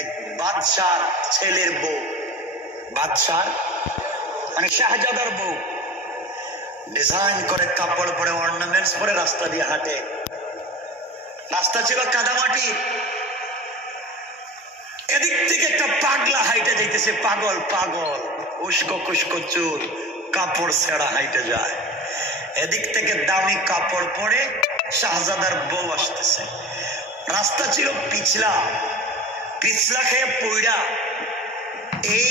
এক বাদশার ছেলের বউ, বাদশার মানে শাহজাদার বউ ডিজাইন করে কাপড় পরে অর্নামেন্টস পরে রাস্তা দিয়ে হাঁটে। রাস্তা ছিল কাদামাটি, এদিক থেকে একটা পাগলা হাইটে যাইতেছে, পাগল পাগল উস্কো কুস্কো চুল, কাপড় ছেঁড়া হাইটে যায়। এদিক থেকে দামি কাপড় পরে শাহজাদার বউ আসতেছে। রাস্তা ছিল পিছলা, পিছলা খেয়ে পইড়া এই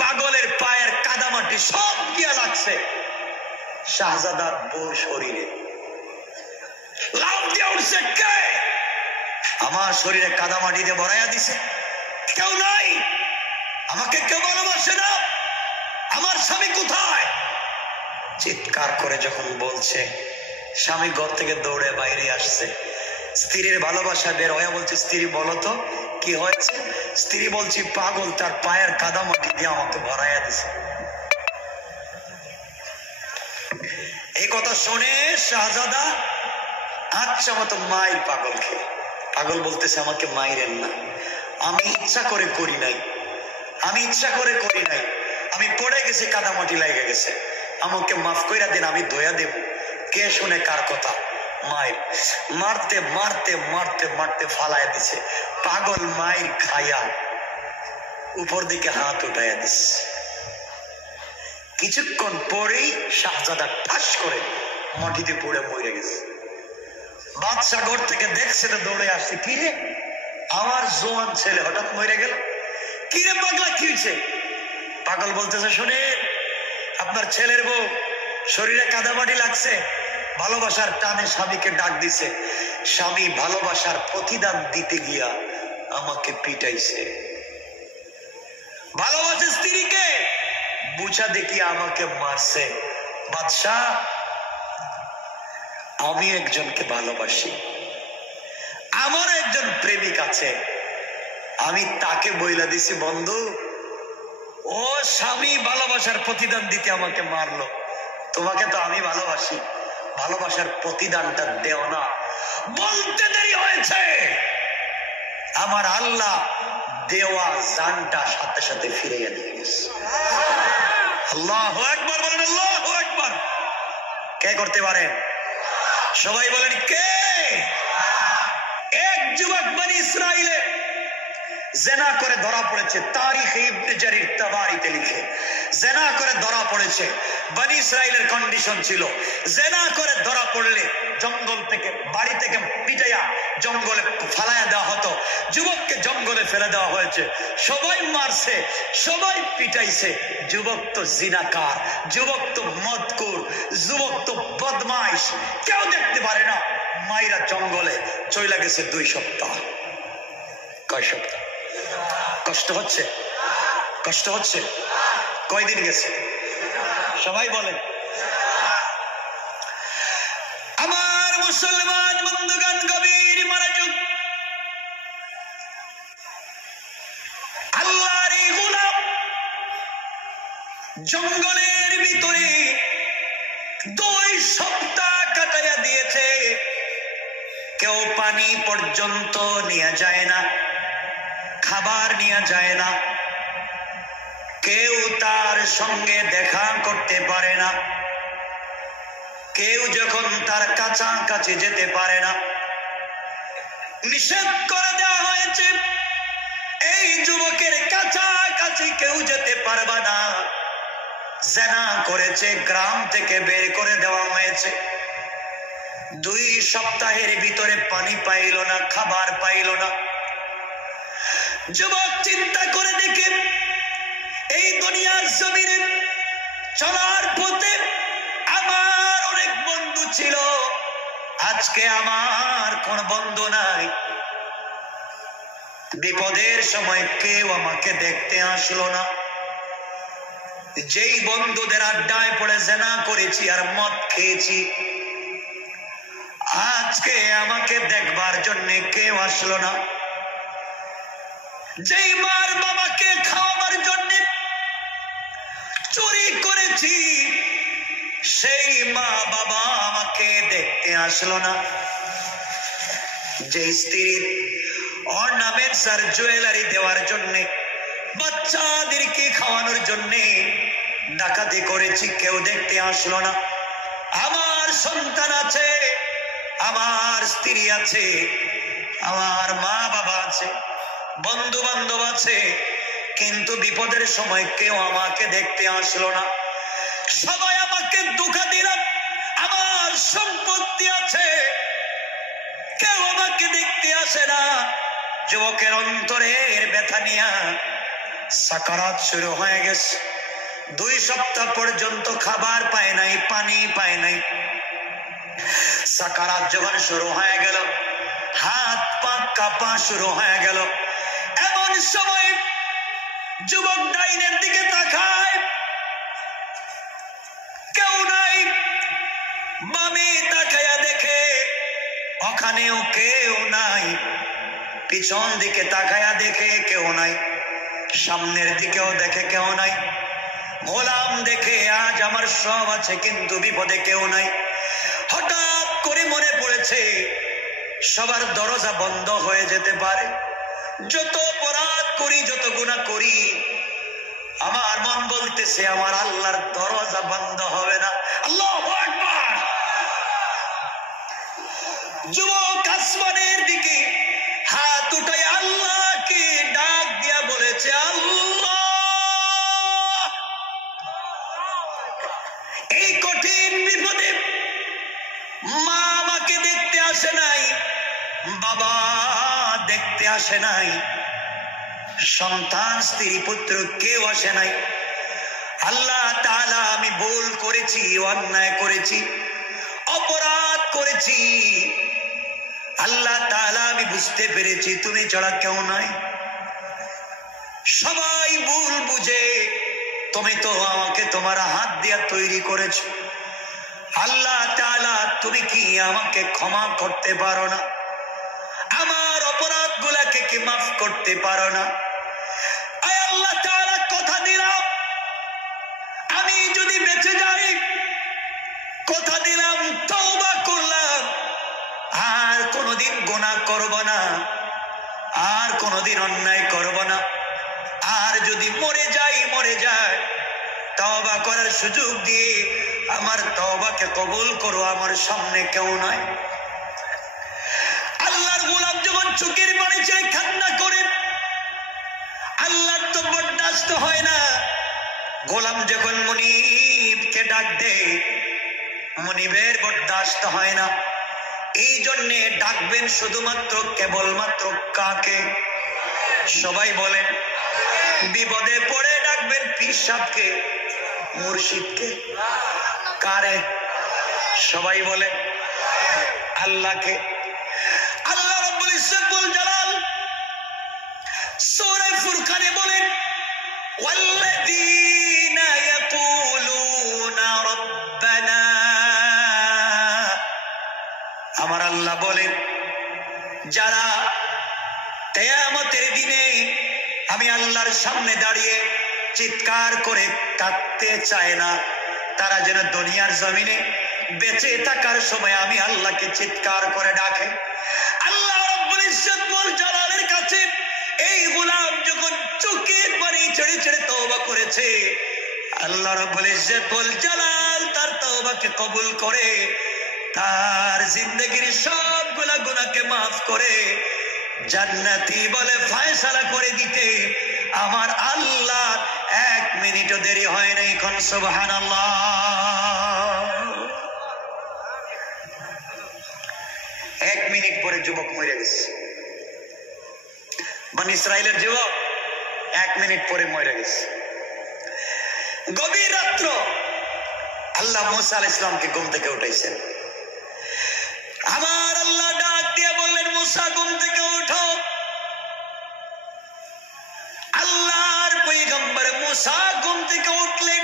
পাগলের পায়ের কাদামাটি সব গিয়া লাগছে শাহজাদার বউ শরীরে। লাফ দিয়ে উঠছে, কে আমার শরীরে কাদামাটি দিয়ে ভরাইয়া দিছে? কেউ নাই, আমাকে কেউ ভালোবাসে না, আমার স্বামী কোথায়? চিৎকার করে যখন বলছে, স্বামী ঘর থেকে দৌড়ে বাইরে আসছে। স্ত্রীর ভালোবাসা বের হয়ে বলছে, স্ত্রী বলো তো কি হয়েছে? স্ত্রী বলছি, পাগল তার পায়ের কাদামাটি দিয়ে আমাকে ভরাইয়া দিছে। এই কথা শুনে শাহজাদা আচ্ছা মতো মায়ের পাগল খেয়ে, পাগল বলতেছে আমাকে মাইরেন না, আমি ইচ্ছা করে করি নাই, আমি ইচ্ছা করে করি নাই, আমি পড়ে গেছি, কাদামাটি লেগে গেছে, আমাকে মাফ কইরা দিন, আমি ধোয়া দেব। কে শুনে কার কথা? মায়ের। মারতে মারতে মারতে মারতে ফালাইয়া দিছে। পাগল মায়ের খাইয়া উপর দিকে হাত উঠাইয়া দিছে। কিছুক্ষণ পরেই শাহজাদা ঠাস করে মাটিতে পড়ে মরে গেছে। বাদশা ঘর থেকে দেখছে তো দৌড়ে আসছে, কি রে আমার জোয়ান ছেলে হঠাৎ মরে গেল, কি রে পাগলা কি হয়েছে? পাগল বলতেছে, শুনে আপনার ছেলের বউ শরীরে কাদামাটি লাগছে, ভালোবাসার টানে স্বামীকে ডাক দিছে, স্বামী ভালোবাসার প্রতিদান দিতে গিয়া আমাকে পিটাইছে। ভালোবাসে স্ত্রীকে, বুঝা দেখি আমাকে মারছে। বাদশাহ আমি একজনকে ভালোবাসি, আমার একজন প্রেমিক আছে, আমি তাকে বইলা দিছি, বন্ধু ও স্বামী ভালোবাসার প্রতিদান দিতে আমাকে মারলো, তোমাকে তো আমি ভালোবাসি, ভালোবাসার প্রতিদানটা দেও না। বলতে দেরি হয়েছে, আমার আল্লাহ দেওয়া জানটা সাথে সাথে ফিরে নিয়ে গেছে। আল্লাহু আকবার বলেন, আল্লাহু আকবার। কে করতে পারেন? সবাই বলেন কে? এক যুবক বনি ইসরাইলে জেনা করে ধরা পড়েছে, তারিখে ইবনে জারির তাবারিতে লিখে, জেনা করে ধরা পড়েছে। বনি ইসরাইলের কন্ডিশন ছিল, জেনা করে ধরা পড়লে জঙ্গল থেকে, বাড়ি থেকে পিটাইয়া জঙ্গলে ফালাইয়া দেওয়া হতো। যুবককে জঙ্গলে ফেলে দেওয়া হয়েছে, সবাই মারছে, সবাই পিটাইছে। যুবক তো জিনাকার, যুবক তো মদকুর, যুবক তো বদমাইশ, কেউ দেখতে পারে না। মাইরা জঙ্গলে চইলা গেছে 2 সপ্তাহ। কয় সপ্তাহ? কষ্ট হচ্ছে? কষ্ট হচ্ছে? কয়দিন গেছে? সবাই বলেন। আমার মুসলমান বন্ধুগণ, গভীর মনোযোগ। আল্লাহর এই গোলাম জঙ্গলের ভিতরে 2 সপ্তাহ কাটাইয়া দিয়েছে, কেউ পানি পর্যন্ত নিয়ে যায় না, খাবার নিয়ে যায় না, কেউ তার সঙ্গে দেখা করতে পারে না, কেউ যখন তার কাছাকাছি যেতে পারে না, নিষেধ করে দেওয়া হয়েছে, এই যুবকের কাছাকাছি কেউ যেতে পারবে না। জেনা করেছে, গ্রাম থেকে বের করে দেওয়া হয়েছে। 2 সপ্তাহের ভিতরে পানি পাইল না, খাবার পাইল না। যুবক চিন্তা করে দেখে, এই দুনিয়ার জমিনে চলার পথে আমার অনেক বন্ধু ছিল, আজকে আমার কোন বন্ধু নাই। বিপদের সময় কেউ আমাকে দেখতে আসলো না। যেই বন্ধুদের আড্ডায় পড়ে জেনা করেছি আর মদ খেয়েছি, আজকে আমাকে দেখবার জন্য কেউ আসলো না। যেই মার বাবাকে খাওয়াবার জন্য চুরি করেছি, সেই মা বাবা আমাকে দেখতে আসলো না। যে স্ত্রীর অর্নামেন্টস আর জুয়েলারি দেওয়ার জন্যে, বাচ্চাদেরকে খাওয়ানোর জন্যে ডাকাতি করেছি, কেউ দেখতে আসলো না। আমার সন্তান আছে, আমার স্ত্রী আছে, আমার মা বাবা আছে, বন্ধু বান্ধব আছে, কিন্তু বিপদের সময় কেউ আমাকে দেখতে আসলো না। সবাই আমাকে ধোঁকা দিল। আমার সম্পত্তি আছে, কেউ আমাকে দেখতে আসে না। যুবকের অন্তরের ব্যথা নিয়া সাকারাত শুরু হয়ে গেছে। 2 সপ্তাহ পর্যন্ত খাবার পায় নাই, পানি পায় নাই। সাকারাত যখন শুরু হয়ে গেল, হাত পা কাঁপা শুরু হয়ে গেল। এমন সময় যুবক ডাইনের দিকে তাকায়, কেউ নাই। বামে তাকায়া দেখে ওখানেও কেউ নাই। পিছন দিকে তাকায়া দেখে কেউ নাই। সামনের দিকেও দেখে কেউ নাই। গোলাম দেখে আজ আমার সব আছে, কিন্তু বিপদে কেউ নাই। হঠাৎ করে মনে পড়েছে সবার দরজা বন্ধ হয়ে যেতে পারে। যত অপরাধ করি, যত গুনাহ করি, আমার মন বলতেছে আমার আল্লাহর দরজা বন্ধ হবে না। আল্লাহু আকবার। যুবক আসমানের দিকে হাত উঠায় আল্লাহকে ডাক দিয়া বলেছে, আল্লাহ, এই কঠিন বিপদে মা আমাকে দেখতে আসে নাই, বাবা দেখতে আসে নাই, সন্তান স্ত্রী পুত্র কেউ আসে নাই। আল্লাহ তাআলা, আমি ভুল করেছি, অন্যায় করেছি, অপরাধ করেছি। আল্লাহ তাআলা, আমি বুঝতে পেরেছি তুমি ছাড়া কেউ নাই। সবাই ভুল বুঝে তুমি তো আমাকে তোমার হাত দিয়া তৈরি করেছো। আল্লাহ তাআলা, তুমি কি আমাকে ক্ষমা করতে পারো না? আমার অপরাধ গুলাকে কি মাফ করতে পারো না? আয় আল্লাহ তাআলা, কথা দিলাম আমি যদি বেঁচে যাই, কথা দিলাম তওবা করলাম, আর কোনোদিন গুনাহ করব না, আর কোনোদিন অন্যায় করব না। আর যদি মরে যায়, তওবা করার সুযোগ দিয়ে আমার তওবাকে কবুল করো। আমার সামনে কেউ নাই। আল্লাহর গোলাম যখন চোখের পানি ছেড়ে কান্না করে, আল্লাহর তো বরদাস্ত হয় না। গোলাম যখন মুনিবকে ডাক দেয়, মুনিবের বরদাস্ত হয় না। এই জন্যে ডাকবেন শুধুমাত্র কেবলমাত্র কাকে? সবাই বলেন। বিপদে পড়ে ডাকবেন পীর সাহেবকে, মুর্শিদকে, কারে? সবাই বলেন আল্লাহকে। আল্লাহ রাব্বুল ইজ্জত ওয়াল জালাল সূরা ফুরকানে বলেন, ওয়াল্লাযীনা ইয়াকুলুনা রাব্বানা, আমার আল্লাহ বলেন, যারা কিয়ামতের দিনে আমি আল্লাহর সামনে দাঁড়িয়ে চিৎকার করে কাঁদতে চায় না, তারা যেন দুনিয়ার জমিনে বেঁচে থাকার সময় আমি আল্লাহকে চিৎকার করে ডাকে। আল্লাহ রাব্বুল ইজ্জত ওয়াল জালালের কাছে এই গোলাম যখন চোখের পানি ছেড়ে ছেড়ে তওবা করেছে, আল্লাহ রাব্বুল ইজ্জত ওয়াল জালাল তার তওবাকে কবুল করে, তার জিন্দেগির সবগুলা গুনাহকে মাফ করে জান্নাতি বলে ফয়সালা করে দিতে আমার আল্লাহ 1 মিনিটও দেরি হয় নাই। কোন সুবহানাল্লাহ। 1 মিনিট পরে যুবক মরে গেছে। বনি ইসরাইলের যুবক 1 মিনিট পরে মরে গেছে। গভীর রাত্র আল্লাহ মুসা আলাইহিস সালামকে ঘুম থেকে উঠাইছেন। আমার আল্লাহ ডাক দিয়ে বললেন, মুসা ঘুম থেকে উঠো। আল্লাহর পয়গম্বর মুসা ঘুম থেকে উঠলেন।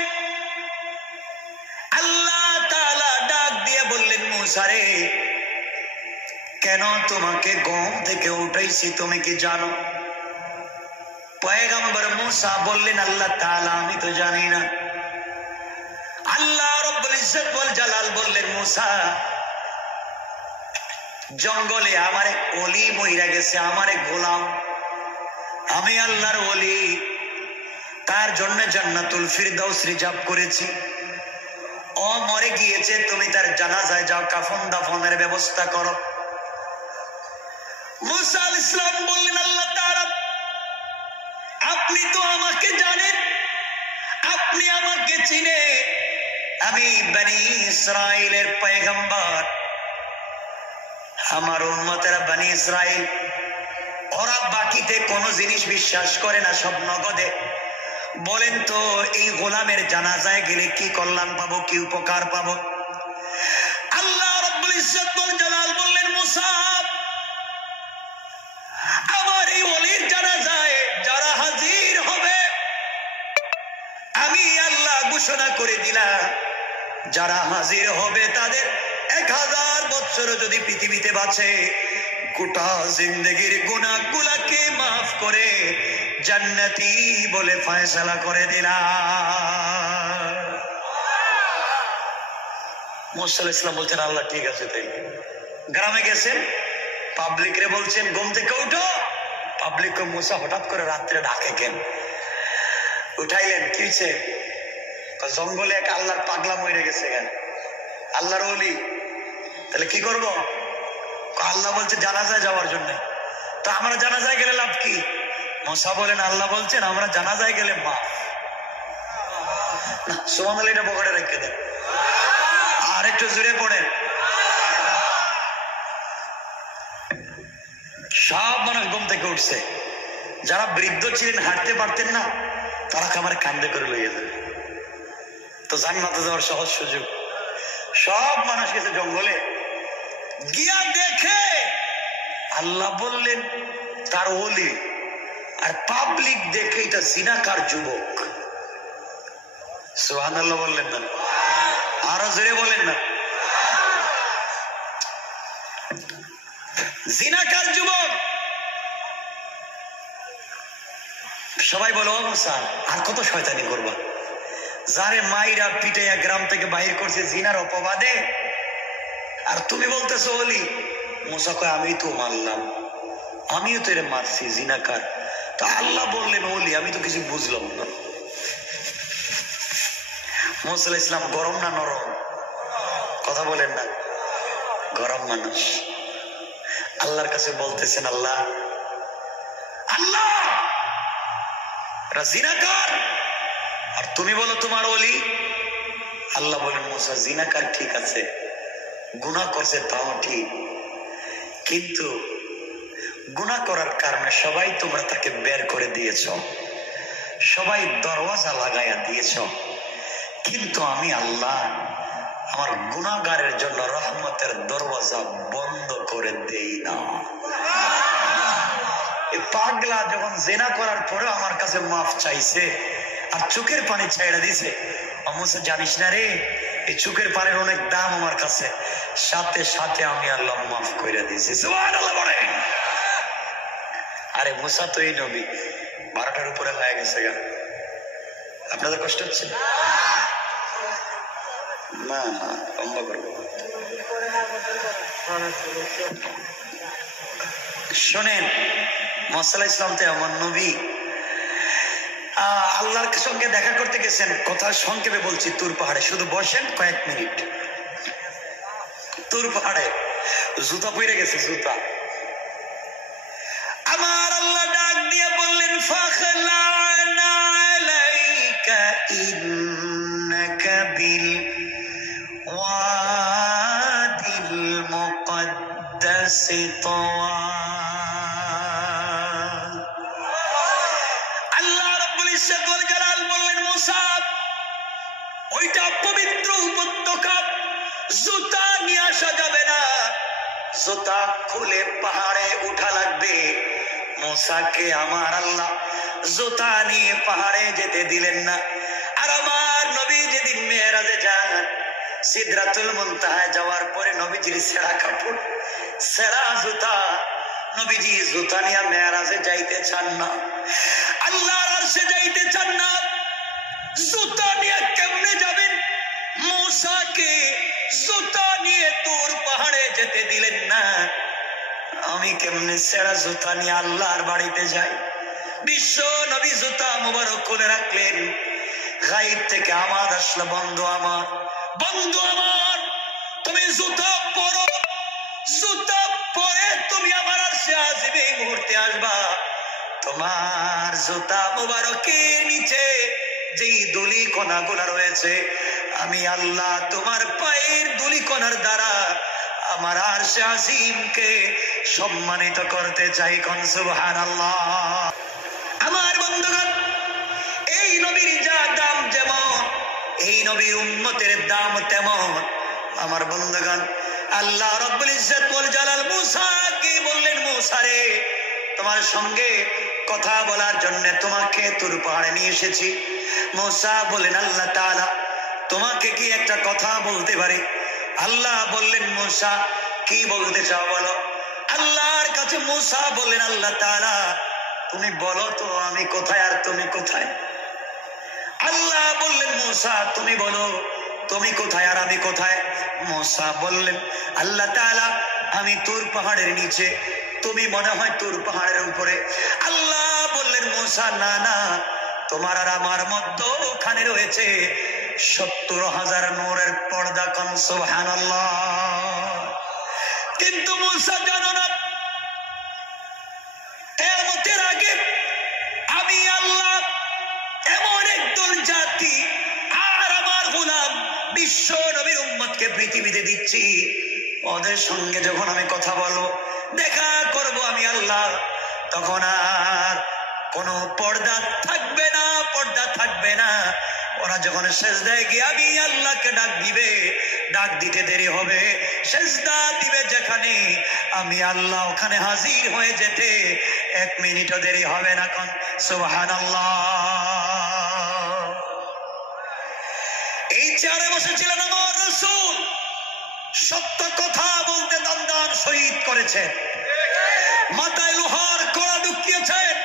আল্লাহ তাআলা ডাক দিয়ে বললেন, মুসা রে, কেন তোমাকে ঘুম থেকে উঠাইছি তুমি কি জানো? পয়গম্বর মুসা বললেন, আল্লাহ তাআলা, আমি তো জানি না। আল্লাহ রাব্বুল ইজ্জত ওয়াল জালাল বললেন, মুসা, জঙ্গলে আমার এক ওলি মইরা গেছে, আমার এক গোলাম, আমি আল্লাহর ওলি, তার জন্য জান্নাতুল ফিরদাউস রিজার্ভ করেছি। ও মরে গিয়েছে, তুমি তার জানাজায় যাও, কাফন দাফনের ব্যবস্থা করো। মুসা আলাইহিস সালাম বললেন, আল্লাহ তাআলা আপনি তো আমাকে জানেন, আপনি আমাকে চিনেন, আমি বনি ইসরাইলের পয়গম্বর, আমার উম্মতেরা বনি ইসরাইল, ওরা বাকিতে কোনো জিনিস বিশ্বাস করে না, সব নগদে। বলেন তো এই গোলামের জানাজায় গেলে কি কল্যাণ পাবো, কি উপকার পাবো? আল্লাহ রাব্বুল ইজ্জত ওয়াল জালাল বললেন, মুসা আমার এই ওলির জানাজায় যারা হাজির হবে, আমি আল্লাহ ঘোষণা করে দিলাম, যারা হাজির হবে তাদের 1000 বছর যদি পৃথিবীতে বাঁচে, গোটা জিন্দেগির গুনাহগুলোকে মাফ করে জান্নাতি বলে ফয়সালা করে দিলাম। মুসা আলাইহিস সালাম বলছেন, আল্লাহ ঠিক আছে। তাই গ্রামে গেছেন, পাবলিক রে বলছেন ঘুম থেকে উঠো। পাবলিক মুসা হঠাৎ করে রাত্রে ডাকে কেন? উঠাইলেন, কি হয়েছে? জঙ্গলে এক আল্লাহর পাগলা মরে গেছে। কেন? আল্লাহর ওলি। তাহলে কি করব? আল্লাহ বলছে জানাজায় যাওয়ার জন্য। তো আমরা জানাজায় গেলে লাভ কি? মুসা বলেন, আল্লাহ বলছেন আমরা জানাজায় গেলে মাফ। না সুবহানাল্লাহ, এটা পকেটে রেখে দেন, আর একটু জোরে পড়েন। সব মানুষ ঘুম থেকে উঠছে। যারা বৃদ্ধ ছিলেন, হাঁটতে পারতেন না, তারা আমার কান্দে করে লইয়ে যাবে। তো জান্নাতে যাওয়ার সহজ সুযোগ। সব মানুষ গেছে জঙ্গলে, গিয়া দেখে আল্লাহ বললেন তার ওলি, আর পাবলিক দেখে এটা জিনাকার যুবক। সুবহানাল্লাহ বললেন না? আরো জোরে বলেন না? জিনাকার যুবক। সবাই বলো, মুসা আর কত শয়তানি করবা? যারে মাইরা পিটাইয়া গ্রাম থেকে বাহির করছে জিনার অপবাদে, আর তুমি বলতেছো ওলি। মুসা কয়, আমি তো মারলাম, আমিও তো এর মারছি, জিনাকার। তো আল্লাহ বললেন ওলি, আমি তো কিছু বুঝলাম না। মুসা আলাইহিস সালাম গরম না নরম? কথা বলেন না? গরম মানুষ। আল্লাহর কাছে বলতেছেন, আল্লাহ আল্লাহ জিনাকার, আর তুমি বলো তোমার ওলি। আল্লাহ বলেন, মুসা জিনাকার ঠিক আছে, গুনাহ করছে তাও ঠিক, কিন্তু গুনাহ করার কারণে সবাই তোমরা তাকে বের করে দিয়েছ, সবাই দরওয়াজা লাগাইয়া দিয়েছ, কিন্তু আমি আল্লাহ আমার গুনাহগারের জন্য রহমতের দরওয়াজা বন্ধ করে দেই না। এই পাগলা যখন জেনা করার পরে আমার কাছে মাফ চাইছে আর চোখের পানি ছেড়ে দিছে, মুসা জানিস না রে, এই চোখের পানির অনেক দাম আমার কাছে, সাথে সাথে আমি আল্লাহ মাফ করে দিয়েছি। সুবহানাল্লাহ বলেন। আরে মুসা তো এই নবী, 12টার উপরে হয়ে গেছে গা। আপনাদের কষ্ট হচ্ছে না? লম্বা করবো। শোনেন, মুসা আলাইহিস সালাম তো এমন নবী, আল্লাহর সঙ্গে দেখা করতে গেছেন। কথা সংক্ষেপে বলছি, তুর পাহাড়ে। শুধু বসেন কয়েক মিনিট। তুর পাহাড়ে জুতা পরে গেছে, জুতা। আমার আল্লাহ ডাক দিয়ে বললেন, ফাখলা'না আলাইকা ইন্নাকা বিল ওয়াদিল মুকদ্দাসি তাওয়া। ওইটা পবিত্র উপত্যকা, জুতা নিয়ে আসা যাবে না, জুতা খুলে পাহাড়ে উঠা লাগবে। মুসাকে আমার আল্লাহ জুতা নিয়ে পাহাড়ে যেতে দিলেন না। আর আমার নবী যেদিন মেরাজে যান, সিদরাতুল মুনতাহায় যাওয়ার পরে নবীজির ছেঁড়া কাপড়, ছেঁড়া জুতা, নবীজি জুতা নিয়ে মেরাজে যাইতে চান না, আল্লাহর আরশে যাইতে চান না। জুতা নিয়ে কেমনে যাবেন? মুসাকে জুতা নিয়ে তুর পাহাড়ে যেতে দিলেন না। আমি কেমনে ছেঁড়া জুতা নিয়ে আল্লাহর বাড়িতে যাই? বিশ্ব নবী জুতা মুবারক খুলে রাখলেন। গায়েব থেকে আওয়াজ আসলো, বন্ধু আমার, বন্ধু আমার, তুমি জুতা পরো, জুতা পরে তুমি আমার আরশে আজিমে এই মুহূর্তে আসবা। তোমার জুতা মুবারকের নিচে যেই ধুলি কণাগুলা রয়েছে, আমি আল্লাহ তোমার পায়ের ধুলি কণার দ্বারা আমার আরশে আজিমকে সম্মানিত করতে চাই। কোন সুবহানাল্লাহ। আমার বন্ধুগণ, এই নবীর যা দাম যেমন, এই নবীর উম্মতের দাম তেমন। আমার বন্ধুগণ, আল্লাহ রাব্বুল ইজ্জত ওয়াল জালাল মূসাকে বললেন, মূসা রে, তোমার সঙ্গে কথা বলার জন্য তোমাকে তুর পাহাড়ে নিয়ে এসেছি। মূসা বললেন, আল্লাহ তাআলা, তোমাকে কি একটা কথা বলতে পারি? আল্লাহ বললেন, মূসা কি বলতে চাও বলো। আল্লাহর কাছে মূসা বললেন, আল্লাহ তাআলা, তুমি বলো তো আমি কোথায় আর তুমি কোথায়? আল্লাহ বললেন, মূসা তুমি বলো তুমি কোথায় আর আমি কোথায়? মূসা বললেন, আল্লাহ তাআলা, আমি তুর পাহাড়ের নিচে, তুমি মনে হয় তুর পাহাড়ের উপরে। আল্লাহ বললেন, মূসা না না, তোমার আর আমার মধ্যে ওখানে রয়েছে ৭০,০০০ নূরের পর্দা। কোন সুবহানাল্লাহ। কিন্তু মূসা জানো না, কিয়ামতের আগে আমি আল্লাহ এমন একদল জাতি আর আমার গোলাম বিশ্ব নবীর উম্মতকে পৃথিবীতে দিচ্ছি, ওদের সঙ্গে যখন আমি কথা বলবো, দেখা করব আমি আল্লাহ, তখন আর কোনো পর্দা থাকবে না, পর্দা থাকবে না। ওরা যখন সেজদায় গিয়ে আমি আল্লাহকে ডাক দিবে, ডাক দিতে দেরি হবে। সেজদা দিবে যেখানে, আমি আল্লাহ ওখানে হাজির হয়ে যেতে 1 মিনিটও দেরি হবে না। কোন সুবহানাল্লাহ। এই চেয়ারে বসেছিলেন আমার রাসূল, সত্য কথা বলতে দান শহীদ করেছেন, মাথায় লোহার কড়া ঢুকিয়েছেন।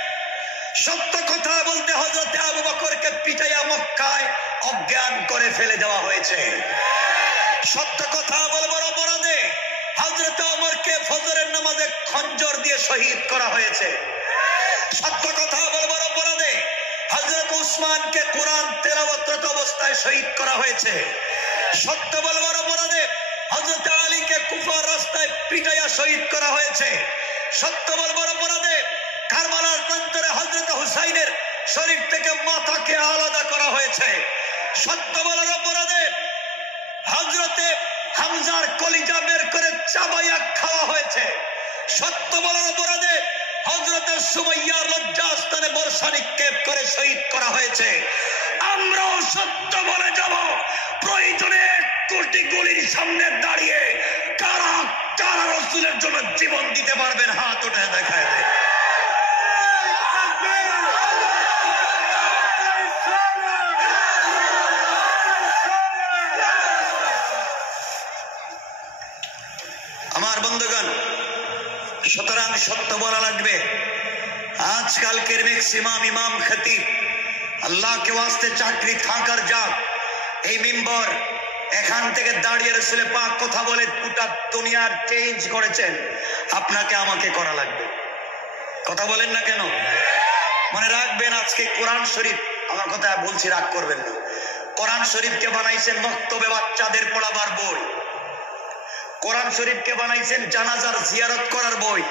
সত্য কথা বলতে হযরত আবু বকরকে পিটাইয়া মক্কায় অজ্ঞান করে ফেলে দেওয়া হয়েছে। সত্য কথা বলবার অপরাধে হযরত ওমরকে ফজরের নামাজে খঞ্জর দিয়ে শহীদ করা হয়েছে। সত্য কথা বলবার অপরাধে হযরত উসমানকে কোরআন তেলাওয়াতরত অবস্থায় শহীদ করা হয়েছে। সত্য বলবার অপরাধে হযরত আলীকে কুফার রাস্তায় পিটাইয়া শহীদ করা হয়েছে। সত্য বলবার অপরাধে কারবালার প্রান্তরে হযরত হুসাইনের শরীর থেকে মাথাকে আলাদা করা হয়েছে। সত্য বলার অপরাধে হযরতে হামজার কলিজা বের করে চাবাইয়া খাওয়া হয়েছে। সত্য বলার অপরাধে হযরতে সুমাইয়ার লজ্জাস্থানে বর্ষা নিক্ষেপ করে শহীদ করা হয়েছে। আমরাও সত্য বলে যাব, প্রয়োজনে 1 কোটি গুলির সামনে দাঁড়িয়ে কারা কারা রাসূলের জন্য জীবন দিতে পারবেন? হাত উঠে দেখায় দেয়। আমার বন্ধুগণ, সুতরাং সত্য বলা লাগবে। আজকালকের ম্যাক্সিমাম ইমাম খতিব আল্লাহকে ওয়াস্তে চাকরি থাকার যাক, এই মিম্বর এখান থেকে দাঁড়িয়ে রাসূল পাক কথা বলে গোটা দুনিয়ার চেঞ্জ করেছেন। আপনাকে আমাকে করা লাগবে। কথা বলেন না কেন? মনে রাখবেন, আজকে কোরআন শরীফ, আমার কথা বলছি রাগ করবেন না, কোরআন শরীফকে বানাইছেন মক্তবে বাচ্চাদের পড়াবার বই। কোরআন শরীফকে বানাইছেন জানাজার জিয়ারত করার বই।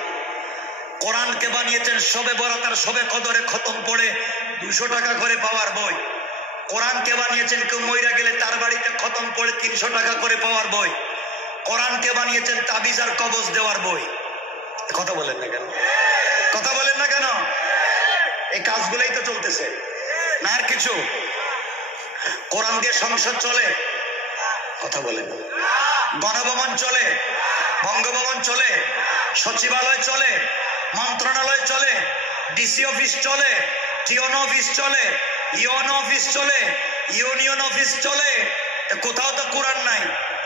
কোরআনকে বানিয়েছেন শবে বরাত আর শবে কদরে খতম পড়ে 200 টাকা করে পাওয়ার বই। কোরআনকে বানিয়েছেন কেউ মইরা গেলে তার বাড়িতে খতম পড়ে 300 টাকা করে পাওয়ার বই। কোরআনকে বানিয়েছেন তাবিজ আর কবজ দেওয়ার বই। কথা বলেন না কেন? কথা বলেন না কেন? এই কাজগুলোই তো চলতেছে না আর কিছু? কোরআন দিয়ে সংসদ চলে, কথা বলেন, গণভবন চলে, বঙ্গভবন চলে, সচিবালয় চলে, মন্ত্রণালয় চলে, ডিসি অফিস চলে, টিওনো অফিস চলে, ইউনো অফিস চলে, ইউনিয়ন অফিস চলে। কোথাও তো কোরআন নাই,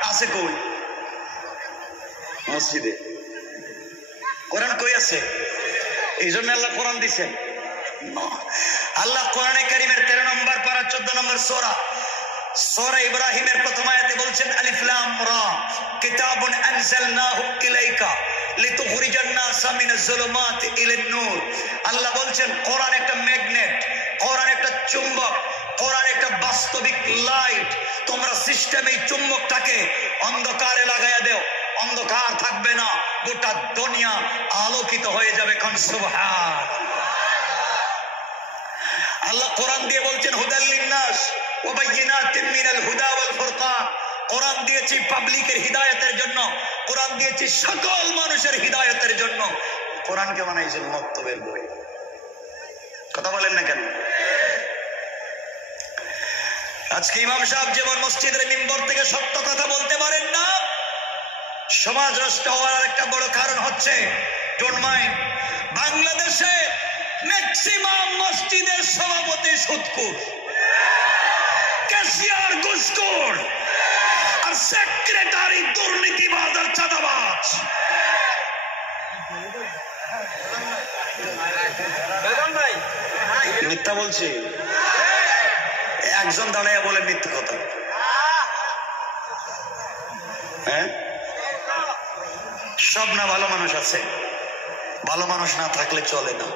আছে কই? মসজিদে। কোরআন কই আছে? এই জন্য আল্লাহ কোরআন দিচ্ছেন। আল্লাহ কোরআনে কারীমের 13 নম্বর পারা 14 নম্বর সূরা সূরা ইব্রাহিমের প্রথম আয়াতে বলছেন আলিফ লাম রা কিতাবুন আনজালনাহু ইলাইকা লিতুখরিজান নাসা মিনাজ যুলুমাতি ইলান নূর। আল্লাহ বলছেন কোরআন একটা ম্যাগনেট, কোরআন একটা চুম্বক, কোরআন একটা বাস্তবিক লাইট। তোমরা সিস্টেমে এই চুম্বকটাকে অন্ধকারে লাগাইয়া দেও, অন্ধকার থাকবে না, গোটা দুনিয়া আলোকিত হয়ে যাবে। কোন সুবহান। আল্লাহ কোরআন দিয়ে বলছেন হুদাল লিন্নাস ওয়া বাইয়িনাতিন মিনাল হুদা ওয়াল ফুরকান। কোরআন দিয়েছি পাবলিকের হিদায়াতের জন্য, কোরআন দিয়েছি সকল মানুষের হিদায়াতের জন্য। কোরআনকে বানাইছেন মক্তবের বই। কথা বলেন না কেন? আজকে ইমাম সাহেব যেমন মসজিদের মিম্বর থেকে সত্য কথা বলতে পারেন না, সমাজ নষ্ট হওয়ার একটা বড় কারণ হচ্ছে ডোন্ট মাইন্ড বাংলাদেশে ম্যাক্সিমাম মসজিদের সভাপতি সুদখোর, ক্যাশিয়ার ঘুষখোর, আর সেক্রেটারি দুর্নীতিবাজ আর চাঁদাবাজ। মিথ্যা বলছি? একজন দাঁড়াইয়া বলেন মিথ্যা কথা। হ্যাঁ, সব না ভালো মানুষ আছে, ভালো মানুষ না থাকলে চলে না।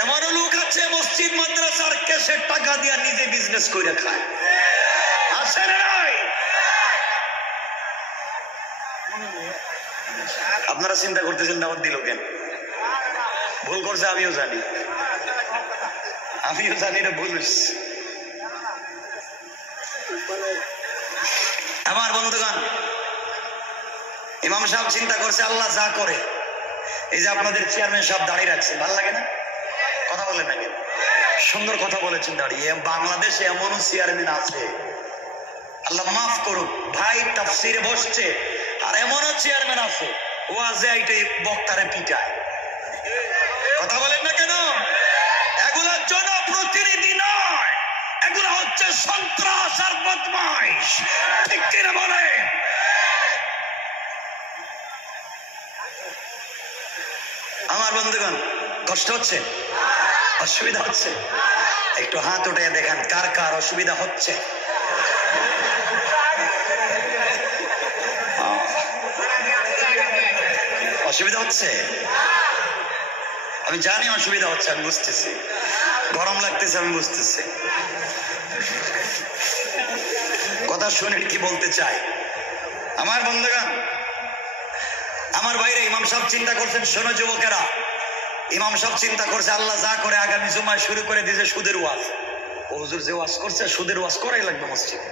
এমনও লোক আছে মসজিদ মাদ্রাসার ক্যাশের টাকা দিয়া নিজে বিজনেস করে খায়, আছে না নাই? আপনারা চিন্তা করতেছেন দাওয়াত দিল কেন? ভুল করছে আমিও জানি, আমিও জানি না ভুল হচ্ছে। আমার বন্ধুগণ, ইমাম সাহেব চিন্তা করছে আল্লাহ যা করে, এই যে আপনাদের চেয়ারম্যান সাহেব দাঁড়িয়ে রাখছে, ভালো লাগে না? কথা বলেন নাকি? সুন্দর কথা বলেছেন দাঁড়িয়ে। বাংলাদেশে এমনও চেয়ারম্যান আছে, আল্লাহ মাফ করুক ভাই, তাফসিরে বসছে, আর এমনও চেয়ারম্যান আছে ওয়াজে এইটাই বক্তারে পিটায়। কথা বলেন না কেন? এগুলা জনপ্রতিনিধি নয়, এগুলা হচ্ছে সন্ত্রাস আর বদমাইশ। ঠিক কিনা বলেন? আমার বন্ধুগণ, কষ্ট হচ্ছে? অসুবিধা হচ্ছে? একটু হাত উঠে দেখেন কার কার অসুবিধা হচ্ছে। অসুবিধা হচ্ছে? আমি জানি অসুবিধা হচ্ছে, আমি বুঝতেছি। গরম লাগতেছে, আমি বুঝতেছি। কথা শুনে কি বলতে চাই আমার বন্ধুগণ? আমার বাইরে ইমাম সাহেব চিন্তা করছেন, শোনো যুবকেরা, ইমাম সাহেব চিন্তা করছে আল্লাহ যা করে আগামী জুমায় শুরু করে দিয়েছে সুদের ওয়াজ। ও হুজুর যে ওয়াজ করছে সুদের ওয়াজ করাই লাগবে মসজিদে।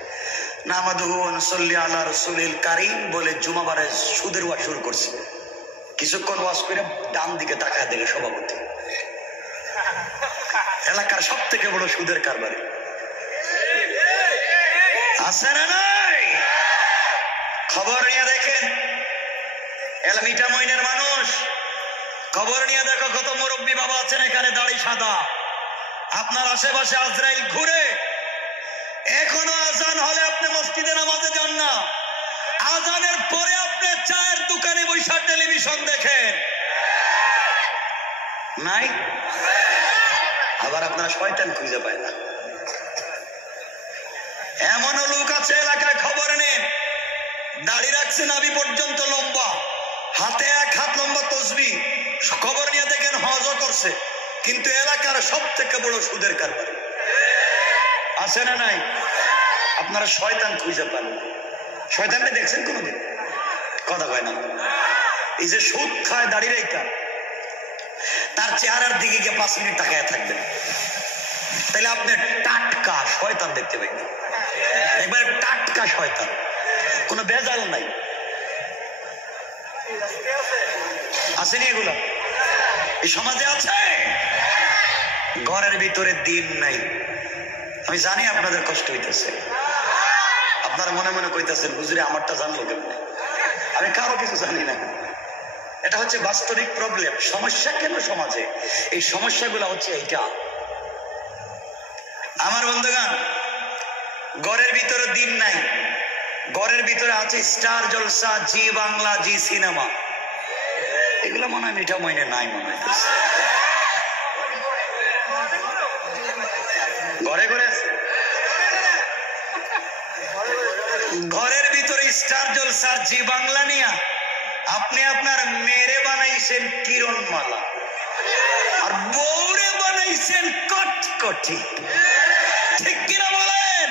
নামাদুহু ওয়া নুসাল্লি আলা রাসূলিল কারীম বলে জুমাবারে সুদের ওয়াজ শুরু করছে। কিছুক্ষণ ওয়াজ করে ডান দিকে তাকায় দেখে সভাপতি এলাকার সব থেকে বড় সুদের কারবারি আছে না নাই? খবর নিয়ে দেখেন, এলমিটা মইনের মানুষ, খবর নিয়ে দেখো কত মুরব্বী বাবা আছেন এখানে, দাড়ি সাদা। আপনার আশেপাশে আজরাইল ঘুরে, এখনো আজান হলে আপনি মসজিদে নামাজে যান না, আজানের পরে আপনি চায়ের দোকানে বৈশাখ টেলিভিশন দেখেন নাই? আবার আপনারা শয়তান খুঁজে পায় না। এমনও লোক আছে এলাকায়, খবর নেন, দাড়ি রাখছে নাভি পর্যন্ত লম্বা, হাতে এক হাত লম্বা তসবিহ, খবর নিয়ে দেখেন হজও করছে, কিন্তু এলাকার সব থেকে বড় সুদের কারবারি আছে না নাই? আপনারা শয়তান খুঁজে পান না। শয়তানটা দেখছেন কোনোদিন? কথা কয় না। এই যে সুদ খায় দাড়ি রেখা, তার চেহারার দিকে গিয়ে 5 মিনিট তাকায় থাকবেন, তাহলে আপনি টাটকা শয়তান দেখতে পাইবেন। একবার টাটকা শয়তান, কোনো ভেজাল নাই। আসেনি এগুলা? এই সমাজে আছে। ঘরের ভিতরে দিন নাই। আমি জানি আপনাদের কষ্ট হইতেছে, আপনারা মনে মনে কইতেছেন হুজুরে আমারটা জানলো কেমনে? আমি কারো কিছু জানি না। এটা হচ্ছে বাস্তবিক প্রবলেম। সমস্যা কেন সমাজে? এই সমস্যাগুলো হচ্ছে এইটা। আমার বন্ধুগণ, ঘরের ভিতরে দিন নাই, ঘরের ভিতরে আছে স্টার জলসা, জি বাংলা, জি সিনেমা। এগুলো মনে হয় মিঠা মইনে নাই, মনে হয় ঘরে ঘরে আছে, ঘরের ভিতরে স্টার জলসার জি বাংলা নিয়া আপনি আপনার মেরে বানাইছেন কিরণমালা আর বউরে বানাইছেন কটকটি। ঠিক কিনা বলেন?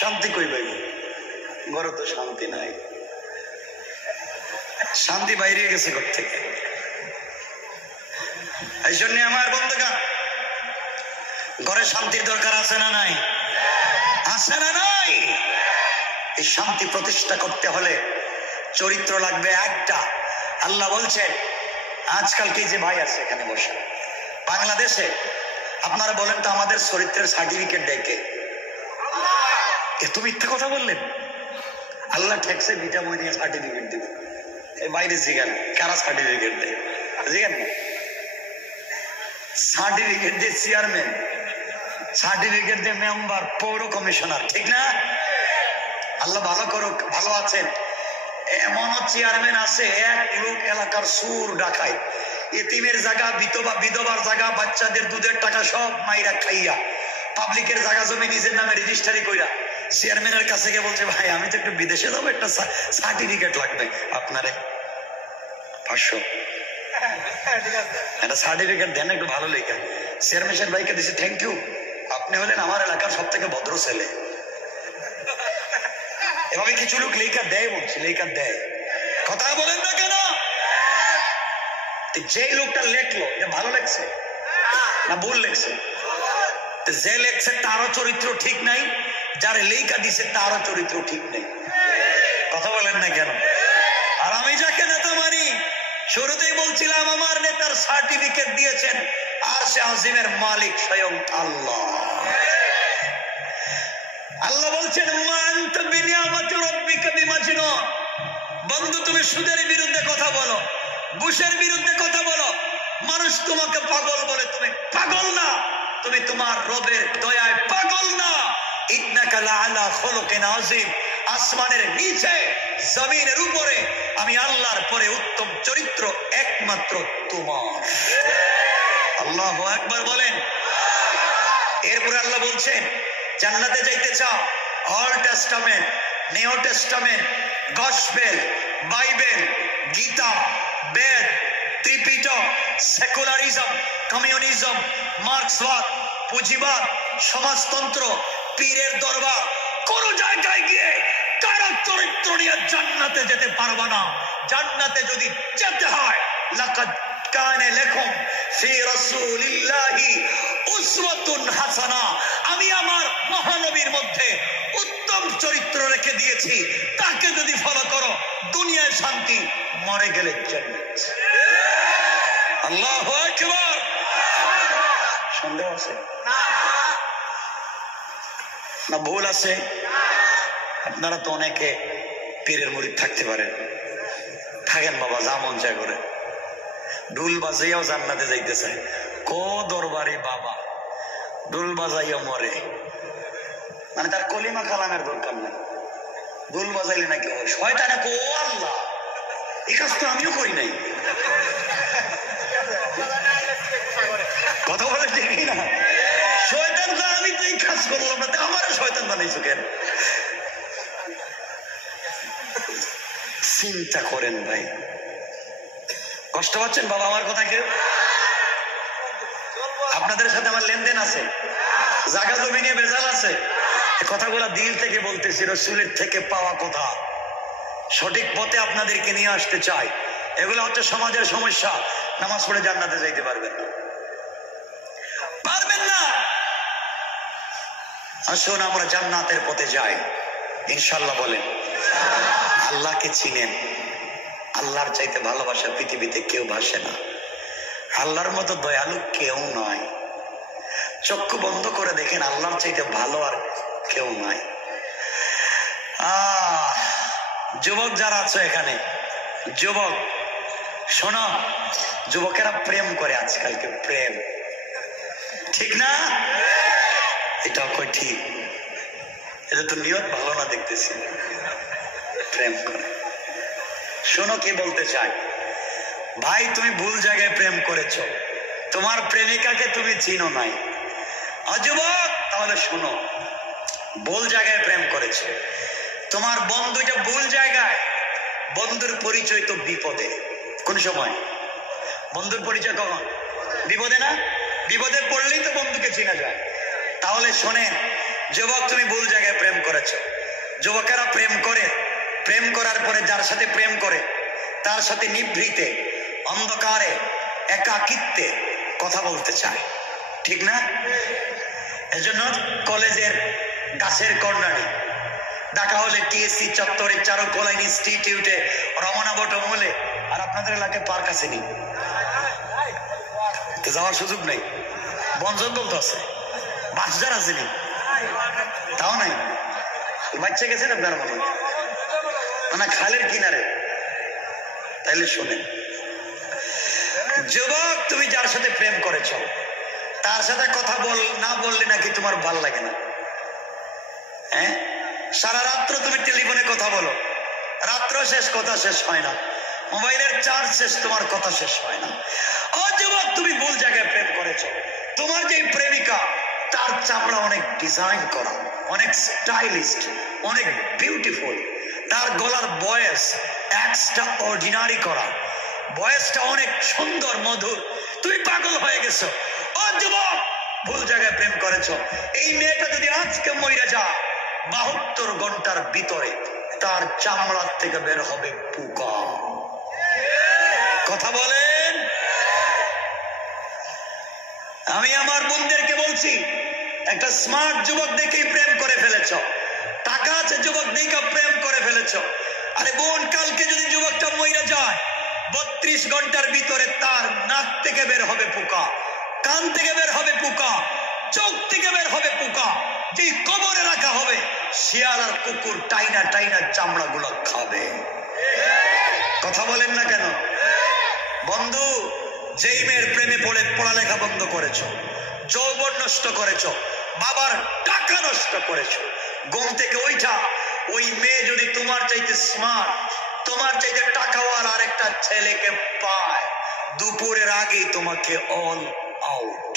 শান্তি কই ভাই? ঘরে তো শান্তি নাই, শান্তি বাইরে গেছে ঘর থেকে। এই জন্য আমার বন্ধুগণ, ঘরে শান্তির দরকার আছে না নাই? আছে না নাই? এই শান্তি প্রতিষ্ঠা করতে হলে চরিত্র লাগবে একটা। আল্লাহ বলছেন, আজকাল কি যে ভাই আছে এখানে বসে বাংলাদেশে, আপনারা বলেন তো আমাদের চরিত্রের সার্টিফিকেট দেয় কে? এত মিথ্যা কথা বললেন। আল্লাহ ট্যাক্সে ভিটামিন নিয়ে সার্টিফিকেট দিবে। এই বাইরে জিগান কারা সার্টিফিকেট দেয়? জিগান না। সার্টিফিকেট দিয়ে চেয়ারম্যান, সার্টিফিকেট দিয়ে মেম্বার, পৌর কমিশনার, ঠিক না? আল্লাহ ভালো করুক, ভালো আছেন। এমন চেয়ারম্যান আছে, এক লোক এলাকার সুর ডাকায়, এতিমের জায়গা, বিধবার জায়গা, বাচ্চাদের দুধের টাকা সব মাইরা খাইয়া, পাবলিকের জায়গা জমি নিজের নামে রেজিস্ট্রারি কইরা চেয়ারম্যানের কাছে গিয়ে বলছে, ভাই আমি তো একটু বিদেশে যাবো, একটা সার্টিফিকেট লাগবে আপনারে 500 একটা সার্টিফিকেট দেন একটু ভালো লেখা। চেয়ারম্যান সাহেব ভাইকে দিচ্ছে, থ্যাংক ইউ, আপনি হলেন আমার এলাকার সব থেকে ভদ্র ছেলে। এভাবে কিছু লোক লেখা দেয়, বলছে লেখা দেয়, কথা বলেন না কেন? যে লোকটা লেখলো এটা ভালো লেখছে না ভুল লেখছে? যে লেখছে তারও চরিত্র ঠিক নাই, যারা লেখা দিছে তারও চরিত্র ঠিক নেই। কথা বলেন না কেন? আর আমি যাকে নেতা মানি, শুরুতেই বলছিলাম আমার নেতার সার্টিফিকেট দিয়েছেন আরশে আজিমের মালিক স্বয়ং আল্লাহ। আল্লাহ বলছেন, বন্ধু তুমি সুদের বিরুদ্ধে কথা বলো, ঘুষের বিরুদ্ধে কথা বলো, মানুষ তোমাকে পাগল বলে, তুমি পাগল না, তুমি তোমার রবের দয়ায় পাগল না। ইন্নাকা লাআলা খুলুকিন আযীম, আসমানের নিচে জমিনের উপরে আমি আল্লাহর পরে উত্তম চরিত্র একমাত্র তোমার। আল্লাহু আকবার বলেন। এরপরে আল্লাহ বলছেন, জান্নাতে যাইতে চাও, Old Testament, New Testament, Gospel, Bible, Gita, Veda, Tripitaka, secularism, communism, মার্ক্সবাদ, পুঁজিবাদ, সমাজতন্ত্র, পীরের দরবার, কোন জায়গায় গিয়ে কারো চরিত্র নিয়ে জান্নাতে যেতে পারবা না। জান্নাতে যদি যেতে হয়, লাকাদ কানা লাকুম ফি রাসূলিল্লাহি উসওয়াতুন হাসানা, আমি আমার মহানবীর মধ্যে উত্তম চরিত্র রেখে দিয়েছি, তাকে যদি ফলো করো দুনিয়ায় শান্তি, মরে গেলে জান্নাত। আল্লাহু আকবার। সন্দেহ আছে না ভুল আছে? আপনারা তো অনেকে পীরের মুরিদ থাকতে পারেন, থাকেন বাবা, যা মন চায় করে, ঢুল বাজাইয়াও জান্নাতে যাইতে চায়। কো দরবারি বাবা ঢুল বাজাইয়া মরে, মানে তার কলিমা কালামের দরকার নাই, ঢুল বাজাইলে নাকি হয় শয়তানে কো আল্লাহ, এই কাজ তো আমিও করি নাই। কথা বলে দেখি না, শয়তান তো আমি তো এই কাজ করলাম না, আমারও শয়তান বানাইছো কেন? চিন্তা করেন ভাই, কষ্ট পাচ্ছেন বাবা আমার কথা? কেউ আপনাদের সাথে আমার লেনদেন আছে, জায়গা জমি নিয়ে বেজাল আছে, কথাগুলা দিল থেকে বলতেছি, রসুলের থেকে পাওয়া কথা, সঠিক পথে আপনাদেরকে নিয়ে আসতে চাই। এগুলো হচ্ছে সমাজের সমস্যা। নামাজ পড়ে জান্নাতে যাইতে পারবেন না, পারবেন না। আসুন আমরা জান্নাতের পথে যাই ইনশাল্লাহ। বলেন আল্লাহকে চিনেন, আল্লাহর চাইতে ভালোবাসা পৃথিবীতে কেউ ভাসে না, আল্লাহর মতো দয়ালু কেউ নয়। চক্ষু বন্ধ করে দেখেন, আল্লাহর চাইতে ভালো আর কেউ নাই। যুবক যারা আছো এখানে, যুবক শোনো, যুবকেরা প্রেম করে আজকালকে, প্রেম, ঠিক না? এটাও কই ঠিক? এটা তো নিয়ত ভালো না দেখতেছি, প্রেম করে। শোনো কি বলতে চাই, ভাই তুমি ভুল জায়গায় প্রেম করেছো, তোমার প্রেমিকাকে তুমি চিনো নাই। যুবক তাহলে শোনো, ভুল জায়গায় প্রেম করেছে তোমার বন্ধুটা, ভুল জায়গায়। বন্ধুর পরিচয় তো বিপদে। কোন সময় বন্ধুর পরিচয়? কখন? বিপদে না? বিপদে পড়লেই তো বন্ধুকে চেনা যায়। তাহলে শোনেন যুবক, তুমি ভুল জায়গায় প্রেম করেছ। যুবকেরা প্রেম করে, প্রেম করার পরে যার সাথে প্রেম করে তার সাথে নিভৃতে অন্ধকারে একাকিত্বে কথা বলতে চায়, ঠিক না? এজন্য কলেজের গাছের কর্নারে, ঢাকা হলে টিএসসি চত্বরে, চারুকলা ইনস্টিটিউটে, রমনা বটমূলে, আর আপনাদের এলাকায় পার্ক আসেনি, যাওয়ার সুযোগ নেই। বন জঙ্গল তো আছে, বাসজার আসেনি, তাও নাই। বাচ্চা গেছেন আপনার মনে না, খালের কিনারে। তাইলে শোনেন যুবক, তুমি যার সাথে প্রেম করেছ তার সাথে কথা না বললে নাকি তোমার ভাল লাগে না? হ্যাঁ, সারা রাত্র তুমি টেলিফোনে কথা বলো, রাত্র শেষ কথা শেষ হয় না, মোবাইলের চার্জ শেষ তোমার কথা শেষ হয় না। ও যুবক, তুমি ভুল জায়গায় প্রেম করেছ। তোমার যে প্রেমিকা তার চামড়া অনেক ডিজাইন করা, অনেক স্টাইলিস্ট, অনেক বিউটিফুল, তার গলার বয়স এক্সট্রা অর্ডিনারি করা, বয়সটা অনেক সুন্দর মধুর, তুমি পাগল হয়ে গেছো। ও যুবক, ভুল জায়গায় প্রেম করেছ। এই মেয়েটা যদি আজকে মরে যায়, 72 ঘন্টার ভিতরে তার চামড়ার থেকে বের হবে পোকা। কথা বলেন। আমি আমার বোনদেরকে বলছি, একটা স্মার্ট যুবক দেখেই প্রেম করে ফেলেছ, টাকা আছে যুবক দেখে প্রেম করে ফেলেছ। আরে বোন, কালকে যদি যুবকটা মরে যায়, 32 ঘন্টার ভিতরে তার নাক থেকে বের হবে পোকা, কান থেকে বের হবে পোকা, চোখ থেকে বের হবে পোকা, যে কবরে রাখা হবে শিয়াল আর কুকুর টাইনা টাইনা চামড়া গুলো খাবে। কথা বলেন না কেন? বন্ধু, যেই মেয়ের প্রেমে পড়ে পড়ালেখা বন্ধ করেছ, যৌবন নষ্ট করেছ, বাবার টাকা নষ্ট করেছ, ঘুম থেকে ওইটা ওই মেয়ে যদি তোমার চাইতে স্মার্ট, তোমার চাইতে টাকাওয়াল আরেকটা ছেলেকে পায়, দুপুরের আগেই তোমাকে অল আউট।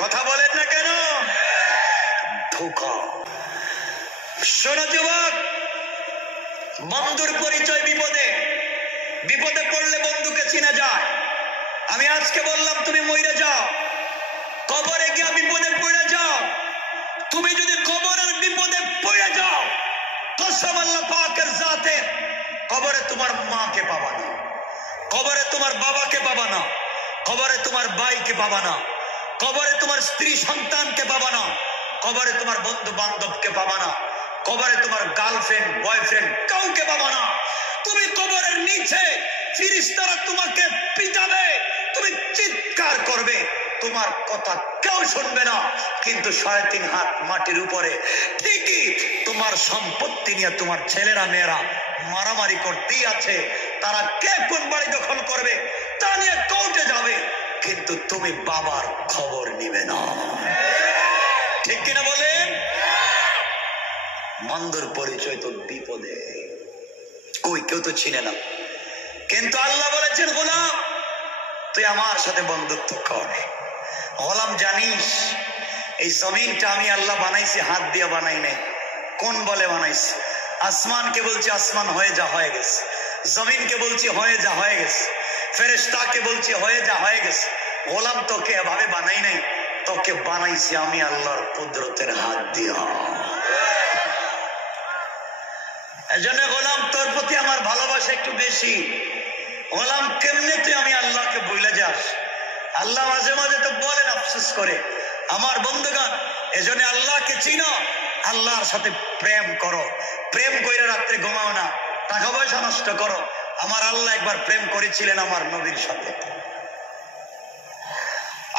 কথা বলেন না কেন? ধোঁকা। শোনো যুবক, বন্ধুর পরিচয় বিপদে। বিপদে পড়লে বন্ধুকে চিনা যায়। আমি আজকে বললাম তুমি মরে যাও, কবরে গিয়া বিপদে পড়ে যাও। তুমি যদি কবরের বিপদে পড়ে যাও, কসম আল্লাহ পাকের জাতে, কবরে তোমার মাকে পাবা না, কবরে তোমার বাবাকে পাবা না, কবরে তোমার ভাইকে পাবা না, কবরে তোমার স্ত্রী সন্তানকে পাবা না, কবরে তোমার বন্ধু বান্ধবকে পাবা না, কবরে তোমার গার্লফ্রেন্ড বয়ফ্রেন্ড কাউকে পাবা না। তুমি কবরের নিচে ফেরেশতারা তোমাকে পিটাবে, তুমি চিৎকার করবে, তোমার কথা কেউ শুনবে না, কিন্তু 3.5 হাত মাটির উপরে ঠিকই তোমার সম্পত্তি নিয়ে তোমার ছেলেরা মেয়েরা মারামারি করতেই আছে। তারা কে কোন বাড়ি দখল করবে তা নিয়ে কোর্টে যাবে, কিন্তু তুমি বাবার খবর নিবে না। ঠিক কিনা বলেন? বন্ধুর পরিচয় তো বিপদে, কই কেউ তো চিনে না, কিন্তু আল্লাহ বলেছেন গোলাম তুই আমার সাথে বন্ধুত্ব কর। গোলাম জানিস এই জমিনটা আমি আল্লাহ বানাইছি, হাত দিয়ে বানাই নাই, কোন বলে বানাইছি? আসমানকে বলছি আসমান হয়ে যা, হয়ে গেছে। জমিনকে বলছি হয়ে যা, হয়ে গেছে। ফেরেশতাকে বলছি হয়ে যা, হয়ে গেছে। গোলাম তোকে এভাবে বানাই নাই, তোকে বানাইছি আমি আল্লাহর কুদরতের হাত দিয়া। এজন্য গোলাম তোর প্রতি আমার ভালোবাসা একটু বেশি। গোলাম কেমনে তুই আমি আল্লাহকে ভুলে যাস? আল্লাহ মাঝে মাঝে তো বলেন আফসোস করে, আমার বন্ধুগণ এজন্য আল্লাহকে চিনো, আল্লাহর সাথে প্রেম করো। প্রেম কইরা রাত্রে ঘুমাও না, টাকা পয়সা নষ্ট করো। আমার আল্লাহ একবার প্রেম করেছিলেন আমার নবীর সাথে।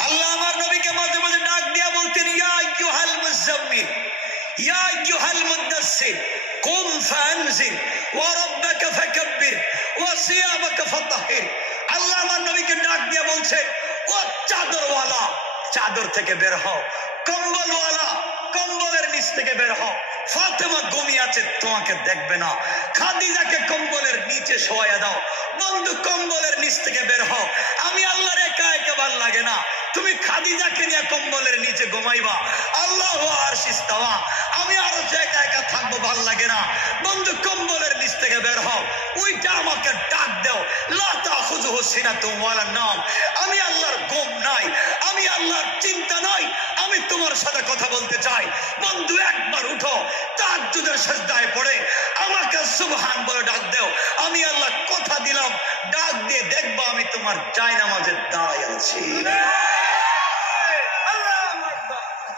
আল্লাহ আমার নবীকে মাঝে মাঝে ডাক দিয়া বলতেন, ইয়া আইয়ুহাল মুযাম্মিল, ইয়া আইয়ুহাল মুদাসসির, কুম ফানজির, ওয়া রাব্বাকা ফাকাব্বির, ওয়া সিয়াবাকা ফাতাহির। আল্লাহ আমার নবীকে ডাক দিয়া বলছে, ও চাদরওয়ালা চাদর থেকে বের হও, কম্বলওয়ালা কম্বলের নিচ থেকে বের হও। ফাতেমা ঘুমিয়ে আছে, তোমাকে দেখবে না, খাদিজাকে কম্বলের নিচে শোয়া দাও। বন্ধু কম্বলের নিচ থেকে বের হও, আমি আল্লাহর একা একা ভাল লাগে না, তুমি খাদিজাকে নিয়ে কম্বলের নিচে ঘুমাইবা, আল্লাহু আরশে ইস্তাওয়া, আমি আরো একা একা থাকবো, ভাল লাগে না। বন্ধু কম্বলের নিচ থেকে বের হও, ওইটা আমাকে ডাক দাও, লা তাখুযুহু সিনাতুন ওয়ালা নাওম, আমি আল্লাহর ঘুম নাই, আমি আল্লাহর চিন্তা নাই, আমি তোমার সাথে কথা বলতে চাই। বন্ধু একবার উঠো, তাহাজ্জুদের সিজদায় পড়ে আমাকে সুবহান বলে ডাক দাও, আমি আল্লাহ কথা দিলাম, ডাক দিয়ে দেখবা আমি তোমার জায়নামাজে দাঁড়ায় আছি।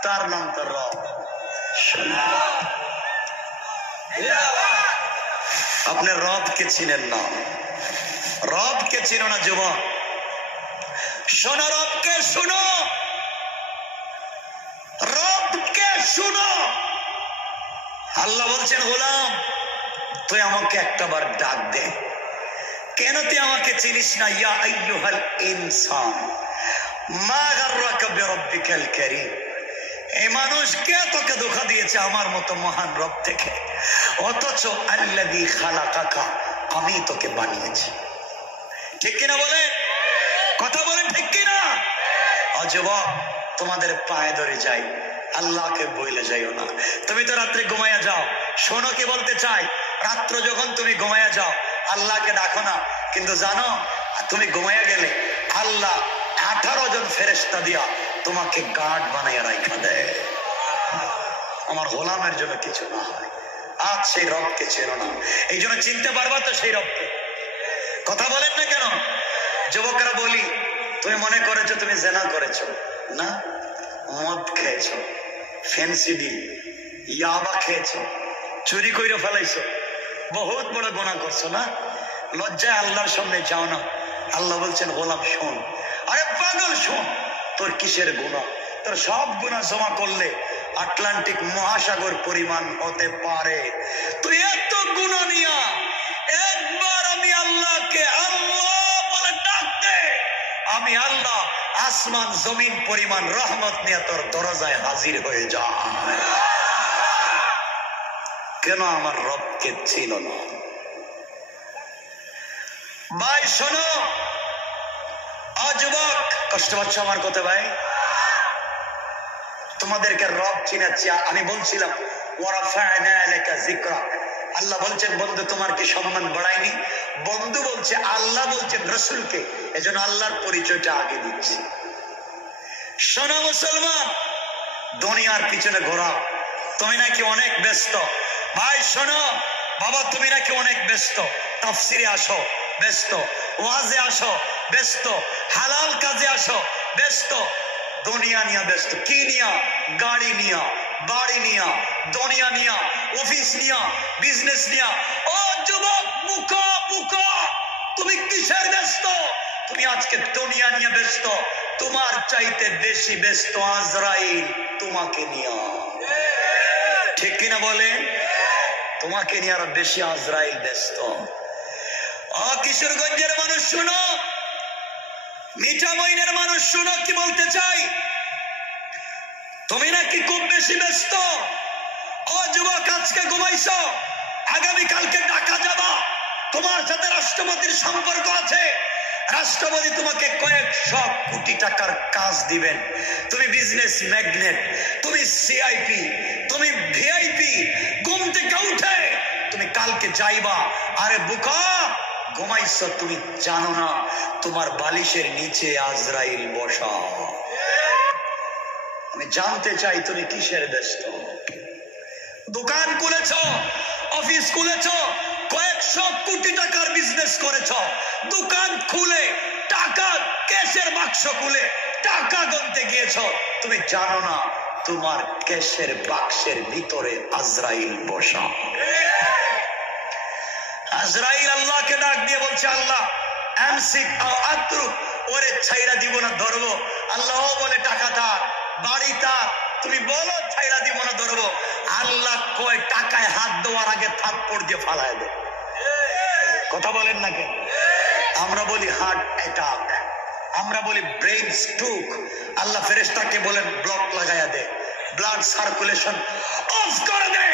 তার নাম তো রব। আপনি রবকে চিনেন না, রবকে চিনো না যুবক, শোনো রবকে, শুনো রবকে, শুনো। আল্লাহ বলছেন গোলাম তুই আমাকে একটাবার ডাক দে, কেন তুই আমাকে চিনিস না? ইয়া আইয়ুহাল ইনসান মা গাররাকা বিরাব্বিকাল কারীম, এই মানুষ কে তোকে ধোঁকা দিয়েছে আমার মতো মহান রব থেকে? অথচ আল্লাযী খালাকাকা, আমি তোকে বানিয়েছি। ঠিক কিনা বলেন? কথা বলেন ঠিক কিনা? যুবক তোমাদের পায়ে ধরে যাই, আল্লাহকে বইলে যাইও না। তুমি তো রাত্রে ঘুমাইয়া যাও, শোনো কি বলতে চাই, রাত্র যখন তুমি ঘুমাইয়া যাও আল্লাহকে ডাকো না, কিন্তু জানো তুমি ঘুমাইয়া গেলে আল্লাহ 18 জন ফেরেশতা দিয়া তোমাকে গার্ড বানাইয়া রাখা দেয়, আমার গোলামের জন্য কিছু না হয়। আজ সেই রবকে চেনো না, এই জন্য চিনতে পারবা তো সেই রবকে। কথা বলেন না কেন? যুবকরা বলি, তুমি মনে করেছো তুমি জেনা করেছো না, মদ খেয়েছো, ফ্যান্সি ডিল, ইয়াবা খেয়েছো, চুরি কইরে ফেলাইছো, বহুত বড় গুনাহ করছো না, লজ্জায় আল্লাহর সামনে যাও না। আল্লাহ বলছেন গোলাম শোন, আরে পাগল শোন, তোর কিসের গুনাহ? তোর সব গুনাহ জমা করলে আটলান্টিক মহাসাগর পরিমাণ হতে পারে। তুই এত গুনাহ নিয়া একবার আমি আল্লাহকে আল্লাহ বলে ডাক দে, আমি আল্লাহ আসমান জমিন পরিমাণ রহমত নিয়ে তোর দরজায় হাজির হয়ে যায়। কেন আমার রবকে ছিল না? ভাই শোনো, যুবক কষ্ট পাচ্ছ আমার কথা ভাই, তোমাদেরকে রব চিনাচ্ছি। আমি বলছিলাম ওয়ারাফা'না লাকা যিকরাক, আল্লাহ বলছেন বন্ধু তোমার কি সম্মান বাড়ায়নি? বন্ধু বলছে আল্লাহ বলছেন রাসূলকে, এজন্য আল্লাহর পরিচয়টা আগে দিচ্ছি। শোনো মুসলমান, দুনিয়ার পিছনে ঘোরা, তুমি নাকি অনেক ব্যস্ত। ভাই শোনো বাবা, তুমি নাকি অনেক ব্যস্ত, তাফসিরে আসো ব্যস্ত, ওয়াজে আসো ব্যস্ত, হালাল কাজে আসো ব্যস্ত, দুনিয়া নিয়া ব্যস্ত। কি নিয়া? গাড়ি নিয়া, বাড়ি নিয়া, দুনিয়া নিয়া, অফিস নিয়া, বিজনেস নিয়া। ও যুবক মুখা মুখা, তুমি কিসের ব্যস্ত? তুমি আজকে দুনিয়া নিয়ে ব্যস্ত, তোমার চাইতে বেশি ব্যস্ত আজরাইল তোমাকে নিয়া। ঠিক কিনা বলেন? তোমাকে নিয়ে আরো বেশি আজরাইল ব্যস্ত। কিশোরগঞ্জের মানুষ শুনো, মিঠামইনের মানুষ শুনো, কি বলতে চাই, তুমি নাকি খুব বেশি ব্যস্ত। যুবক আজকে ঘুমাইছো, আগামীকালকে ঢাকা যাবা, তোমার সাথে রাষ্ট্রপতির সম্পর্ক আছে, রাষ্ট্রপতি তোমাকে কয়েকশো কোটি টাকার কাজ দিবেন, তুমি বিজনেস ম্যাগনেট, তুমি সিআইপি, তুমি ভিআইপি, ঘুম থেকে উঠে তুমি কালকে যাইবা। আরে বুকা ঘুমাইছো, তুমি জানো না তোমার বালিশের নিচে আজরাইল বসা। আমি জানতে চাই তুমি কিসের ব্যস্ত? দোকান খুলেছ, অফিস খুলেছ, কয়েকশো কোটি টাকার বিজনেস করেছ, দোকান খুলে টাকা ক্যাশের বাক্স খুলে টাকা গুনতে গিয়েছ, তুমি জানো না তোমার ক্যাশের বাক্সের ভিতরে আজরাইল বসা। আজরাইল আল্লাহকে ডাক দিয়ে বলছে আল্লাহ আমসিক আও আতরুক, ওরে ছাইরা দিব না ধরবো। আল্লাহ বলে টাকা তার, বাড়ি তার, তুমি বলো ছাইরা দিব না ধরবো। আল্লাহ কয় টাকায় হাত দেওয়ার আগে থাপ্পড় দিয়ে ফালায় দে। কথা বলেন না কেন? আমরা বলি হার্ট অ্যাটাক, আমরা বলি ব্রেন স্ট্রোক। আল্লাহ ফেরেশতাকে বলেন ব্লক লাগায়া দে, ব্লাড সার্কুলেশন অফ করে দে।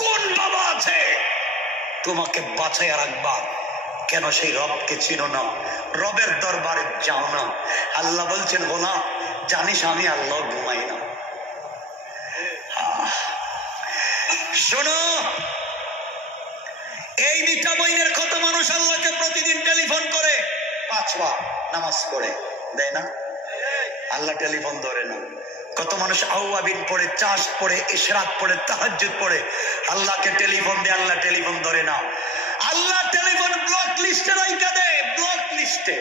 কোন বাবা আছে তোমাকে বাঁচাইয়া রাখবা? কেন সেই রবকে চিনো না? রবের দরবারে যাও না। আল্লাহ বলছেন গোলাম, জানিস আমি আল্লাহ ঘুমাই না। শোনো, এই মিঠা মইনের কত মানুষ আল্লাহকে প্রতিদিন টেলিফোন করে, 5 ওয়াক্ত নামাজ পড়ে দেয় না, আল্লাহ টেলিফোন ধরে না। কত মানুষ আউয়াবিন পড়ে, চাষ পড়ে, ইশরাক পড়ে, তাহাজ্জুদ পড়ে, আল্লাহকে টেলিফোন দেয়, আল্লাহ টেলিফোন ধরে না। আল্লাহ টেলিফোন ব্লক লিস্টে রাইখা দেয়, ব্লক লিস্টে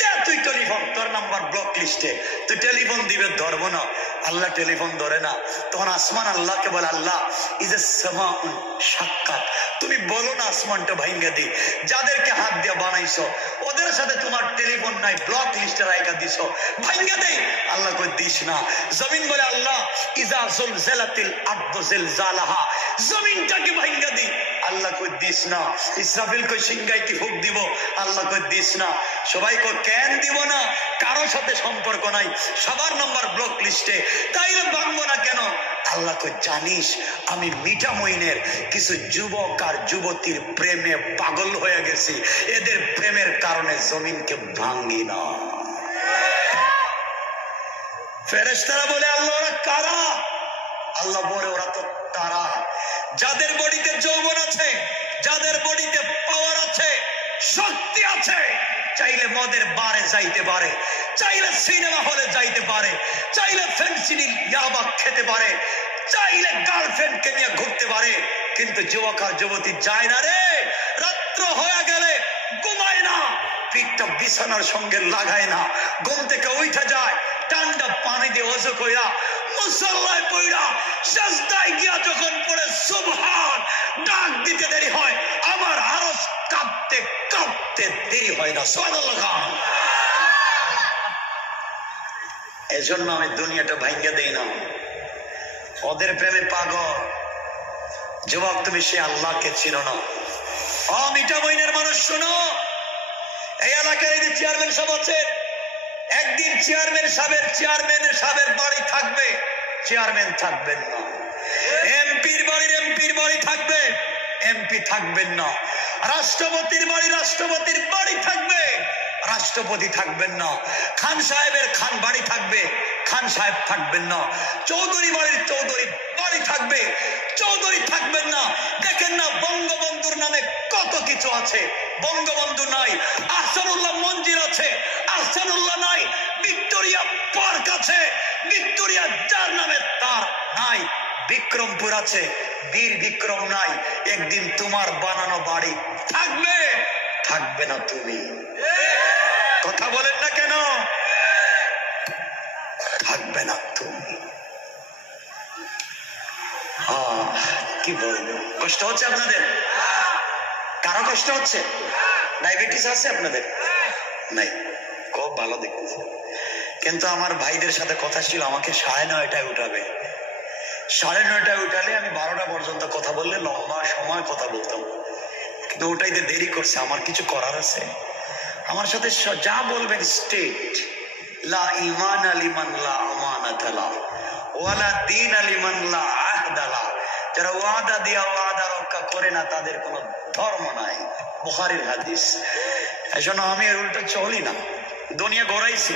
দে তুই টেলিফোন, তোর নাম্বার ব্লক লিস্টে, তুই টেলিফোন দিবে, ধরবো না। আল্লাহ টেলিফোন ধরে না। তখন আসমান আল্লাহকে বলে, আল্লাহ ইজা সামাউন শাক্কাত, তুমি বলো না আসমানটা ভাঙ্গা দি। যাদেরকে হাত দিয়ে বানাইছো ওদের সাথে তোমার টেলিফোন নাই, ব্লক লিস্টে রাইখা দিছো, ভাঙ্গা দেই। আল্লাহ কই দিস না। জমিন বলে, আল্লাহ ইজা জুলজিলাতিল আরদু জিলজালাহা, জমিনটাকে ভাঙ্গা দি। আল্লাহ কই দিস না। ইসরাফিল কই সিংগাইতে ফুক দিব, আল্লাহ কই দিস না। সবাই কই কেন দিব না? কারো সাথে সম্পর্ক নাই, সবার নাম্বার ব্লক লিস্টে, তাইলে ভাঙবো না কেন? আল্লাহ কই জানিস আমি মিঠা মইনের কিছু যুবক আর যুবতীর প্রেমে পাগল হয়ে গেছি, এদের প্রেমের কারণে জমিনকে ভাঙ্গি না। ফেরেশতারা বলে, আল্লাহ ওরা কারা? আল্লাহ বলে, ওরা তো তারা যাদের বডিতে যৌবন আছে, যাদের বডিতে পাওয়ার আছে, শক্তি আছে, চাইলে মদের বারে যাইতে পারে, চাইলে সিনেমা হলে যাইতে পারে, চাইলে ফেন্সিডিল ইয়াবা খেতে পারে, চাইলে গার্লফ্রেন্ডকে নিয়ে ঘুরতে পারে, কিন্তু যুবক আর যুবতী যায় না রে। রাত্র হয়ে গেলে ঘুমায় না, পিঠটা বিছানার সঙ্গে লাগায় না, ঘুম থেকে উঠে যায়, ঠান্ডা পানি দিয়ে ওযু কইরা মুসল্লায় পইরা সাজদায় গিয়া যখন পড়ে সুবহান ডাক দিতে দেরি হয়, আমার আরশ কাঁপতে কাঁপতে দেরি হয় না। সুবহানাল্লাহ। এজন্য আমি দুনিয়াটা ভাঙ্গা দেই না, ওদের প্রেমে পাগল। যুবক তুমি সে আল্লাহকে চিনো না। ও মিঠা মইনের মানুষ শোনো, এই এলাকার এই যে চেয়ারম্যান সাহেব আছেন, একদিন চেয়ারম্যানের সাহেবের বাড়ি থাকবে, চেয়ারম্যান থাকবেন না। এমপির বাড়ি থাকবে, এমপি থাকবেন না। রাষ্ট্রপতির বাড়ি থাকবে, রাষ্ট্রপতি থাকবেন না। খান সাহেবের খান বাড়ি থাকবে, খান সাহেব থাকবেন না। চৌধুরী বাড়ির চৌধুরী বাড়ি থাকবে, চৌধুরী থাকবেন না। দেখেন না বঙ্গবন্ধুর নামে কত কিছু আছে, বঙ্গবন্ধু নাই। আহসানুল্লাহ মঞ্জিল আছে, আহসানুল্লাহ নাই। ভিক্টোরিয়া পার্ক আছে, ভিক্টোরিয়া যার নামে তার নাই। বিক্রমপুর আছে, বীর বিক্রম নাই। একদিন তোমার বানানো বাড়ি থাকবে, থাকবে না তুমি। কথা বলেন না কেন? থাকবে না তুমি। কি বলবো, কষ্ট হচ্ছে আপনাদের? কারো কষ্ট হচ্ছে? ডায়াবেটিস আছে আপনাদের? নাই, খুব ভালো দেখতেছে। কিন্তু আমার ভাইদের সাথে কথা ছিল, আমাকে 9:30টায় উঠাবে। 9:30টায় উঠালে আমি 12টা পর্যন্ত কথা বললে লম্বা সময় কথা বলতাম, কিন্তু ওটাইতে দেরি করছে। আমার কিছু করার আছে, আমার সাথে যা বলবেন স্টেট। লা ঈমান লিমান লা আমানাতা লা ওয়ালা দীন লিমান লা আহদা লা। যারা ওয়াদা দিয়া ওয়াদা রক্ষা করে না তাদের কোনো ধর্ম নাই, বুখারীর হাদিস। এজন্য আমি এর উল্টো চলি না। দুনিয়া ঘোরাইছি,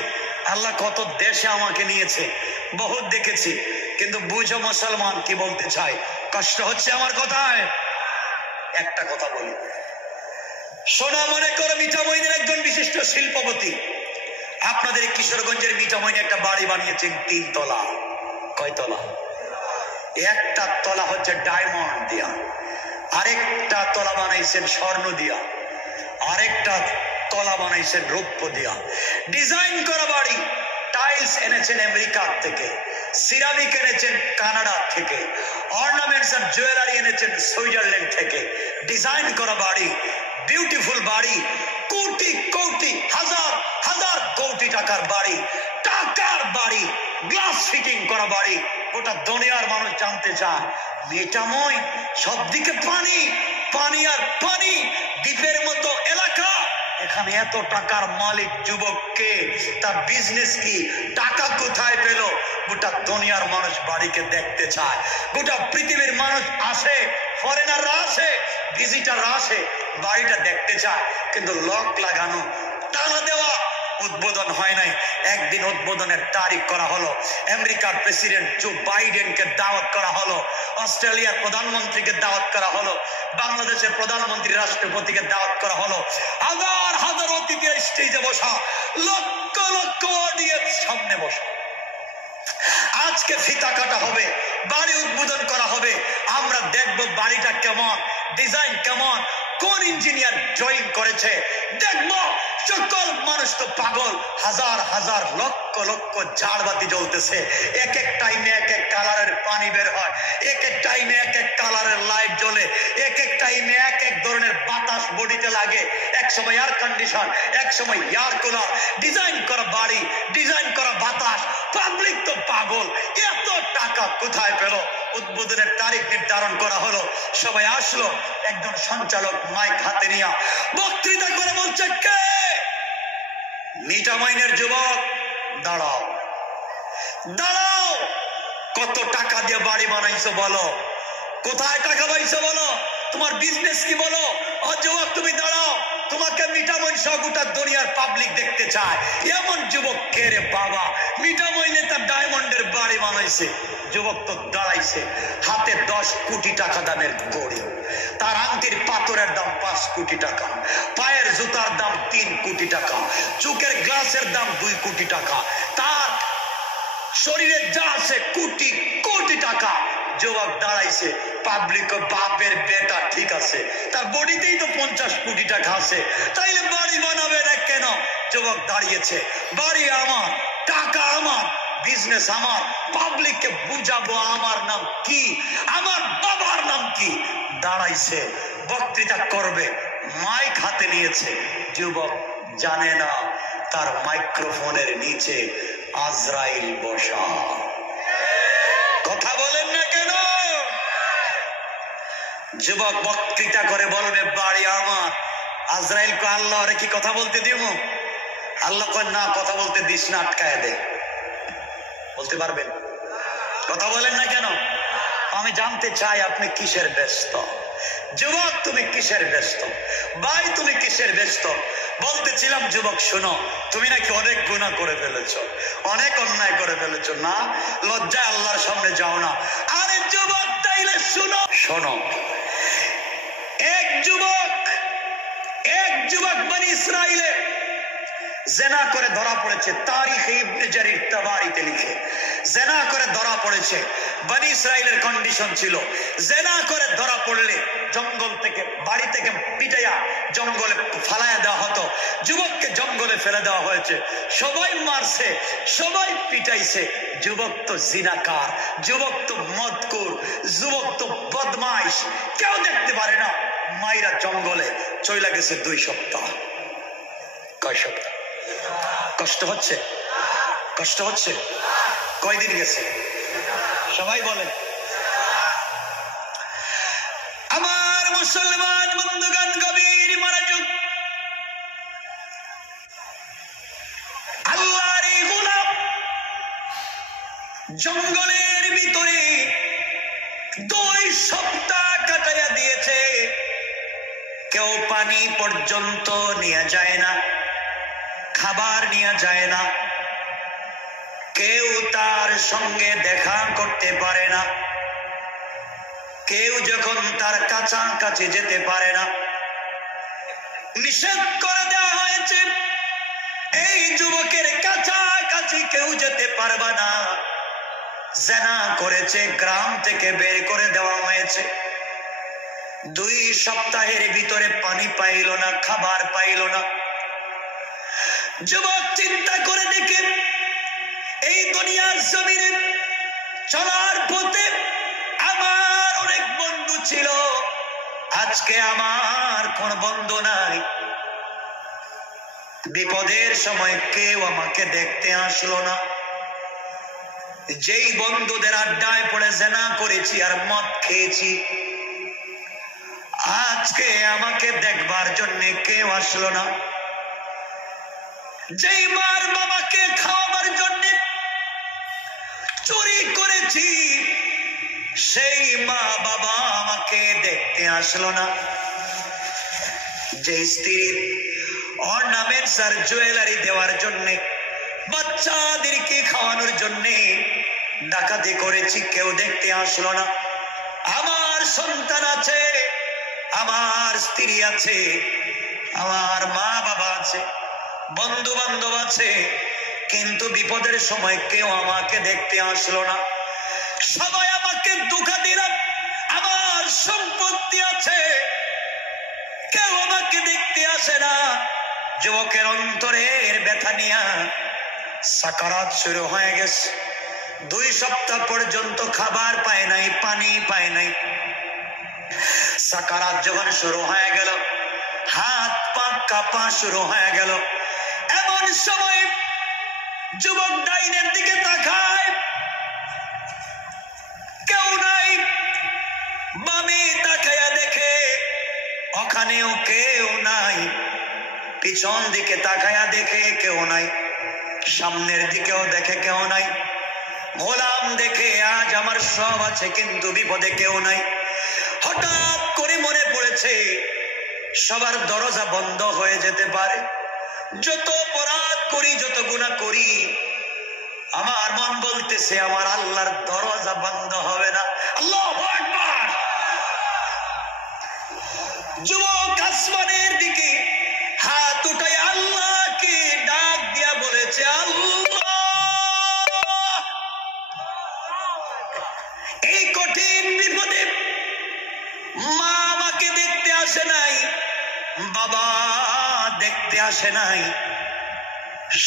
আল্লাহ কত দেশে আমাকে নিয়েছে, বহুত দেখেছি, কিন্তু বুঝো মুসলমান কি বলতে চাই, কষ্ট হচ্ছে আমার কথায়। একটা কথা বলি, সোনা মনে করো মিঠা মইনের একজন বিশিষ্ট শিল্পপতি আপনাদের কিশোরগঞ্জের মিঠা মইনে একটা বাড়ি বানিয়েছেন 3 তলা। কয় তলা? একটা তলা হচ্ছে ডায়মন্ড দিয়া, আরেকটা তলা বানাইছেন স্বর্ণ দিয়া, আরেকটা তলা বানাইছেন রৌপ্য দিয়া। ডিজাইন করা বাড়ি, টাইলস এনেছেন আমেরিকা থেকে, সিরামিক এনেছেন কানাডা থেকে, অর্নামেন্টস আর জুয়েলারি এনেছেন সুইজারল্যান্ড থেকে। ডিজাইন করা বাড়ি, বিউটিফুল বাড়ি, কোটি কোটি হাজার হাজার কোটি টাকার বাড়ি, টাকার বাড়ি, গ্লাস ফিটিং করা বাড়ি। গোটা দুনিয়ার মানুষ জানতে চায় মেটাময়, সব দিকে পানি, পানি আর পানি, দ্বীপের মতো এলাকা। এখানে এত টাকার মালিক যুবককে, তার বিজনেস কি, টাকা কোথায় পেল? গোটা দুনিয়ার মানুষ বাড়িকে দেখতে চায়, গোটা পৃথিবীর মানুষ আসে ফরেনাররা আসে, ভিজিটাররা আসে, বাড়িটা দেখতে চায়, কিন্তু লক লাগানো, তালা দেওয়া, উদ্বোধন হয় নাই। একদিন উদ্বোধনের তারিখ করা হলো, আমেরিকার প্রেসিডেন্ট জো বাইডেনকে দাওয়াত করা হলো, অস্ট্রেলিয়ার প্রধানমন্ত্রীকে দাওয়াত করা হলো, বাংলাদেশের প্রধানমন্ত্রী রাষ্ট্রপতিকে দাওয়াত করা হলো। হাজার হাজার অতিথি স্টেজে বসা, লক্ষ লক্ষ অডিয়েন্স সামনে বসা। আজকে ফিতা কাটা হবে, বাড়ি উদ্বোধন করা হবে। আমরা দেখব বাড়িটা কেমন, ডিজাইন কেমন, কোন ইঞ্জিনিয়ার ড্রয়িং করেছে দেখব। সকল মানুষ তো পাগল, হাজার হাজার লক্ষ লক্ষ ঝাড়বাতি জ্বলতেছে, এক এক টাইমে এক এক কালারের পানি বের হয়, এক এক টাইমে এক এক কালারের লাইট জ্বলে, এক এক টাইমে এক এক ধরনের বাতাস বডিতে লাগে। এক সময় এয়ার কন্ডিশন, এক সময় এয়ার কুলার, ডিজাইন করা বাড়ি, ডিজাইন করা বাতাস। পাবলিক তো পাগল, এত টাকা কোথায় পেল? উদ্বোধনের তারিখ নির্ধারণ করা হলো, সবাই আসলো। একজন সঞ্চালক মাইক হাতে নিয়ে বক্তৃতা করে বলছে, কে? মিঠামইনের যুবক, দাঁড়াও দাঁড়াও, কত টাকা দিয়ে বাড়ি বানাইছো বলো, কোথায় টাকা পাইছো বলো, তোমার বিজনেস কি বলো। ও যুবক তুমি দাঁড়াও, তোমাকে মিঠামইন সহ গোটা দুনিয়ার পাবলিক দেখতে চায়। এমন যুবক কে রে বাবা? মিঠামইনে তার ডায়মন্ডের বাড়ি বানাইছে। যুবক তো দাঁড়াইছে, হাতে 10 কোটি টাকা দামের ঘড়ি, তার আংটির পাথরের দাম 5 কোটি টাকা, পায়ের জুতার দাম 3 কোটি টাকা, চোখের গ্লাসের দাম 2 কোটি টাকা, তার শরীরে যা আছে কোটি কোটি টাকা। যুবক দাঁড়াইছে, পাবলিক বাপের বেটা, ঠিক আছে, তার বডিতেই তো 50 কোটি টাকা আছে, তাইলে বাড়ি বানাবে না কেন? যুবক দাঁড়িয়েছে, বাড়ি আমার, টাকা আমার, বিজনেস আমার, পাবলিককে বুঝাবো আমার নাম কি, আমার বাবার নাম কি। দাঁড়াইছে, বক্তৃতা করবে, মাইক হাতে নিয়েছে। যুবক জানে না তার মাইক্রোফোনের নিচে আজরাইল বসা। কথা বলেন না কেন? যুবক বক্তৃতা করে বলবে বাড়ি আমার। আজরাইল কো আল্লাহ রে কি কথা বলতে দিব? আল্লাহ কয় না, কথা বলতে দিস না, আটকায় দে। বলতে পারবেন? কথা বলেন না কেন? আমি জানতে চাই আপনি কিসের ব্যস্ত। যুবক তুমি কিসের ব্যস্ত? ভাই তুমি কিসের ব্যস্ত? বলতেছিলাম যুবক শোনো, তুমি নাকি অনেক গুনাহ করে ফেলেছো, অনেক অন্যায় করে ফেলেছো, না লজ্জায় আল্লাহর সামনে যাও না। আরে যুবক তাইলে শোনো, শোনো, এক যুবক বনি ইসরাইলে জেনা করে ধরা পড়েছে। তারিখে ইবনে জারির তাবারিতে লিখে, জেনা করে ধরা পড়েছে। বনি ইসরাইলের কন্ডিশন ছিল, জেনা করে ধরা পড়লে জঙ্গল থেকে, বাড়ি থেকে পিটাইয়া জঙ্গলে ফালাইয়া দেওয়া হতো। যুবককে জঙ্গলে ফেলে দেওয়া হয়েছে, সবাই মারছে, সবাই পিটাইছে। যুবক তো জিনাকার, যুবক তো মদকুর, যুবক তো বদমাইশ, কেউ দেখতে পারে না। মাইরা জঙ্গলে চইলা গেছে 2 সপ্তাহ। কয় সপ্তাহ? কষ্ট হচ্ছে? কষ্ট হচ্ছে? কয়দিন গেছে? সবাই বলেন। আমার মুসলমান বন্ধুগণ, গভীর মনোযোগ। আল্লাহর এই গোলাম জঙ্গলের ভিতরে 2 সপ্তাহ কাটাইয়া দিয়েছে। কেউ পানি পর্যন্ত নিয়ে যায় না, খাবার নিয়ে যায় না, কেউ তার সঙ্গে দেখা করতে পারে না, কেউ যখন তার কাছাকাছি যেতে পারে না, নিষেধ করে দেওয়া হয়েছে। এই যুবকের কাছাকাছি কেউ যেতে পারবে না। জেনা করেছে, গ্রাম থেকে বের করে দেওয়া হয়েছে। 2 সপ্তাহের ভিতরে পানি পাইল না, খাবার পাইল না। যুবক চিন্তা করে দেখে, এই দুনিয়ার জমিনে চলার পথে আমার অনেক বন্ধু ছিল, আজকে আমার কোন বন্ধু নাই। বিপদের সময় কেউ আমাকে দেখতে আসলো না। যেই বন্ধুদের আড্ডায় পড়ে জেনা করেছি আর মদ খেয়েছি, আজকে আমাকে দেখবার জন্য কেউ আসলো না। যেই মার বাবাকে খাওয়াবার জন্য চুরি করেছি, সেই মা বাবা আমাকে দেখতে আসলো না। যে স্ত্রীর অর্নামেন্টস আর জুয়েলারি দেওয়ার জন্যে, বাচ্চাদেরকে খাওয়ানোর জন্যে ডাকাতি করেছি, কেউ দেখতে আসলো না। আমার সন্তান আছে, আমার স্ত্রী আছে, আমার মা বাবা আছে, বন্ধু বান্ধব আছে, কিন্তু বিপদের সময় কেউ আমাকে দেখতে আসলো না। সবাই আমাকে ধোঁকা দিল। আমার সম্পত্তি আছে, কেউ আমাকে দেখতে আসে না। যুবকের অন্তরের ব্যথা নিয়া সাকারাত শুরু হয়ে গেছে। 2 সপ্তাহ পর্যন্ত খাবার পায় নাই, পানি পায় নাই। সাকারাত যখন শুরু হয়ে গেল, হাত পা কাঁপা শুরু হয়ে গেল। এমন সময় যুবক ডাইনের দিকে তাকায়, কেউ নাই। বামে তাকায়া দেখে ওখানেও কেউ নাই। পিছন দিকে তাকায়া দেখে কেউ নাই। সামনের দিকেও দেখে কেউ নাই। গোলাম দেখে আজ আমার সব আছে, কিন্তু বিপদে কেউ নাই। হঠাৎ করে মনে পড়েছে সবার দরজা বন্ধ হয়ে যেতে পারে। যত অপরাধ করি, যত গুনাহ করি, আমার মন বলতেছে আমার আল্লাহর দরজা বন্ধ হবে না। আল্লাহু আকবার। যুবক আসমানের দিকে হাত উঠায় আল্লাহকে ডাক দিয়া বলেছে, আল্লাহ, এই কঠিন বিপদে মা আমাকে দেখতে আসে নাই, বাবা দেখতে আসে নাই,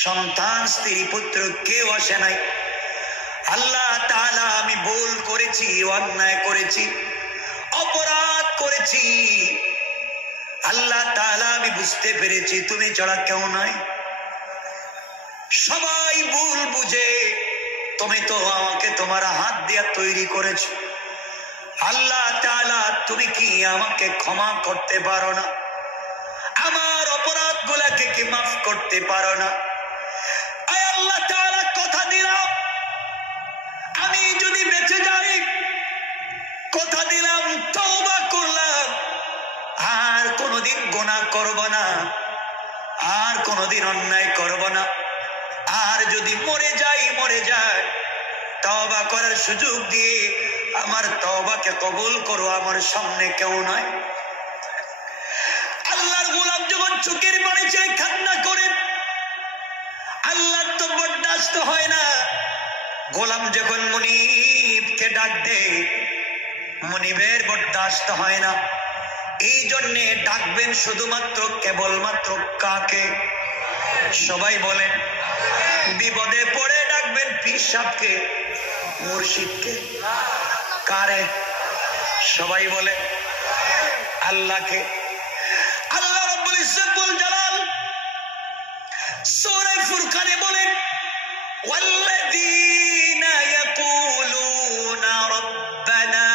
সন্তান স্ত্রী পুত্র কেউ আসে নাই। আল্লাহ তাআলা, আমি ভুল করেছি, অন্যায় করেছি, অপরাধ করেছি। আল্লাহ তাআলা, আমি বুঝতে পেরেছি তুমি ছাড়া কেউ নাই। সবাই ভুল বুঝে, তুমি তো আমাকে তোমার হাত দিয়া তৈরি করেছো। আল্লাহ তাআলা, তুমি কি আমাকে ক্ষমা করতে পারো না? আমার অপরাধ গুলাকে কি মাফ করতে পারো না? আয় আল্লাহ তাআলা, কথা দিলাম আমি যদি বেঁচে যাই, কথা দিলাম তওবা করলাম, আর কোনোদিন গুনাহ করব না, আর কোনোদিন অন্যায় করব না। আর যদি মরে যায়, তওবা করার সুযোগ দিয়ে আমার তওবাকে কবুল করো। আমার সামনে কেউ নাই। আল্লাহর গোলাম যখন চোখের পানি ছেড়ে কান্না করে, আল্লাহর তো বরদাস্ত হয় না। গোলাম যখন মুনিবকে ডাক দেয়, মুনিবের বরদাস্ত হয় না। এই জন্যে ডাকবেন শুধুমাত্র কেবলমাত্র কাকে? সবাই বলেন। বিপদে পড়ে ডাকবেন পীর সাহেবকে, মুর্শিদকে। কারে? সবাই বলে আল্লাহকে। আল্লাহ রাব্বুল ইজ্জতুল জালাল সূরা ফুরকানে বলেন, ওয়াল্লাযীনা ইয়াকুলুনা রাব্বানা,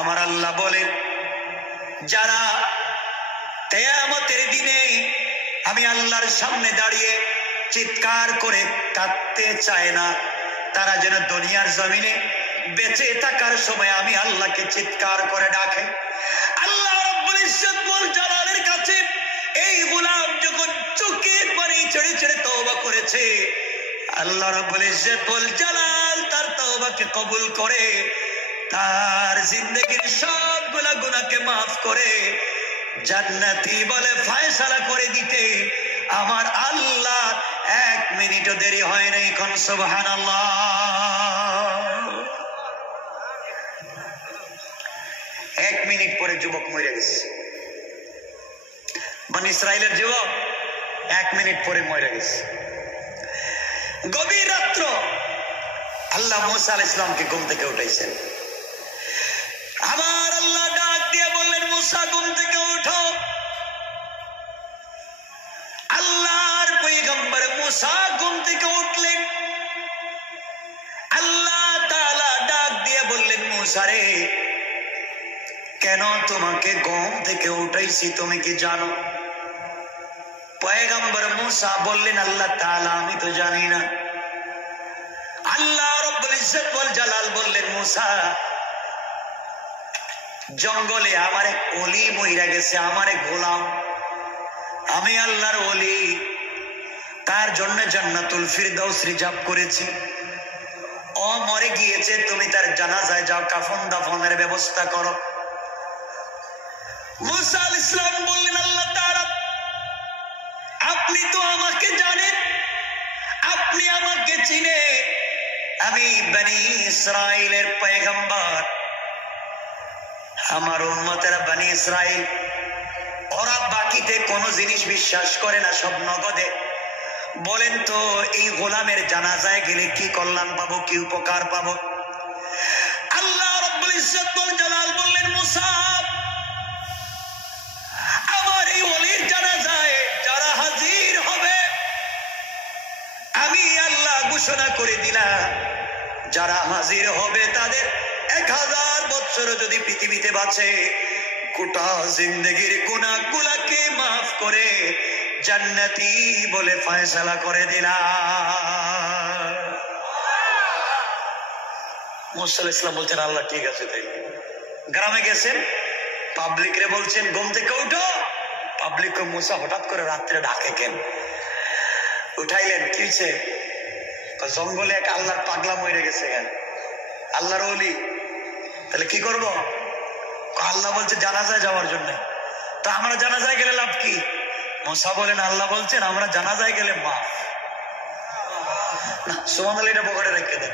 আমার আল্লাহ বলেন, যারা কিয়ামতের দিনে আমি আল্লাহর সামনে দাঁড়িয়ে চিৎকার করে কাঁদতে চায় না, তারা যেন দুনিয়ার জমিনে বেঁচে থাকার সময় আমি আল্লাহকে চিৎকার করে ডাকে। আল্লাহ রাব্বুল ইজ্জতুল জালালের কাছে এই গোলাম যখন চোখের পানি ছেড়ে ছেড়ে তওবা করেছে, আল্লাহ রাব্বুল ইজ্জতুল জালাল তার তওবাকে কবুল করে, তার জিন্দেগীর সবগুলা গুনাহকে মাফ করে জান্নাতি বলে ফয়সালা করে দিতে আমার আল্লাহ 1 মিনিটও দেরি হয় নাই। কোন সুবহানাল্লাহ। 1 মিনিট পরে যুবক মরে গেছে। বনি ইসরাইলের যুবক 1 মিনিট পরে মরে গেছে। গভীর রাত্র আল্লাহ মুসা আলাইহিস সালামকে ঘুম থেকে উঠাইছেন। আমার আল্লাহ ডাক দিয়ে বললেন, মুসা ঘুম থেকে উঠো। আল্লাহর পয়গম্বর মুসা ঘুম থেকে উঠলেন। আল্লাহ তাআলা ডাক দিয়ে বললেন, মুসা রে, কেন তোমাকে ঘুম থেকে উঠাইছি তুমি কি জানো? পয়গম্বর মুসা বললেন, আল্লাহ তাআলা, আমি তো জানি না। আল্লাহ রাব্বুল ইজ্জত ওয়াল জালাল বললেন, মুসা জঙ্গলে আমার এক ওলি মইরা গেছে, আমার এক গোলাম, আমি আল্লাহর ওলি, তার জন্য জান্নাতুল ফিরদাউস রিজার্ভ করেছি। ও মরে গিয়েছে, তুমি তার জানাজায় যাও, কাফন দাফনের ব্যবস্থা করো। মুসা আলাইহিস সালাম বললেন, আল্লাহ তাআলা আপনি তো আমাকে জানেন, আপনি আমাকে চিনেন, আমি বনি ইসরাইলের পয়গম্বর, আমার উম্মতেরা বনি ইসরাইল, ওরা বাকিতে কোনো জিনিস বিশ্বাস করে না, সব নগদে। বলেন তো এই গোলামের জানাজায় গেলে কি কল্যাণ পাবো, কি উপকার পাবো? আল্লাহ রাব্বুল ইজ্জত ওয়াল জালাল বললেন, মুসা আমার এই ওলির জানাজায় যারা হাজির হবে, আমি আল্লাহ ঘোষণা করে দিলাম, যারা হাজির হবে তাদের 1000 বছর যদি পৃথিবীতে বাঁচে, গোটা জিন্দেগির গুনাহগুলোকে মাফ করে জান্নাতি বলে ফয়সালা করে দিলাম। মুসা আলাইহিস সালাম বলছেন, আল্লাহ ঠিক আছে। তাই গ্রামে গেছেন, পাবলিক রে বলছেন ঘুম থেকে উঠো। পাবলিক মুসা হঠাৎ করে রাত্রে ডাকে কেন? উঠাইলেন, কি হয়েছে? জঙ্গলে এক আল্লাহর পাগলা মরে গেছে, কেন? আল্লাহর ওলি, তাহলে কি করব? আল্লাহ বলছে জানাজায় যাওয়ার জন্য। তো আমরা জানাজায় গেলে লাভ কি? মুসা বলেন, আল্লাহ বলছেন আমরা জানাজায় গেলে মাফ। না সুবহানাল্লাহ, এটা পকেটে রেখে দেন,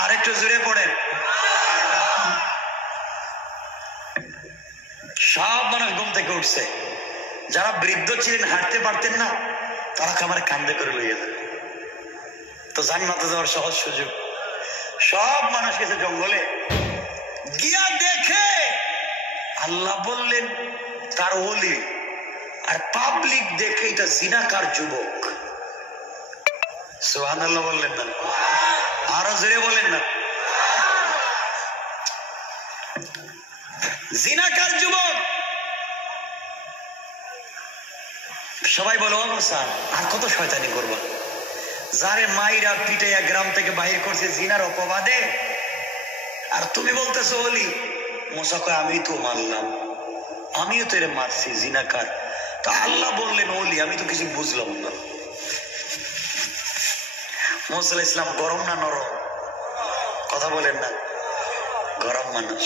আর একটু জোরে পড়েন। সব মানুষ ঘুম থেকে উঠছে, যারা বৃদ্ধ ছিলেন, হাঁটতে পারতেন না, তারা আমার কান্দে করে লইয়ে যায়। তো জান্নাতে যাওয়ার সহজ সুযোগ। সব মানুষ গেছে জঙ্গলে, গিয়া দেখে আল্লাহ বললেন তার ওলি, আর পাবলিক দেখে এটা জিনাকার যুবক। সুবহানাল্লাহ বললেন না? আরো জোরে বলেন না? জিনাকার যুবক। সবাই বলো, মুসা আর কত শয়তানি করবা? যারে মাইরা পিটাইয়া গ্রাম থেকে বাহির করছে জিনার অপবাদে, আর তুমি বলতেছো ওলি। মুসা কয়, আমি তো মারলাম, আমিও তো এর মারছি, জিনাকার। তো আল্লাহ বললেন ওলি, আমি তো কিছু বুঝলাম না। মুসা আলাইহিস সালাম গরম না নরম? কথা বলেন না? গরম মানুষ।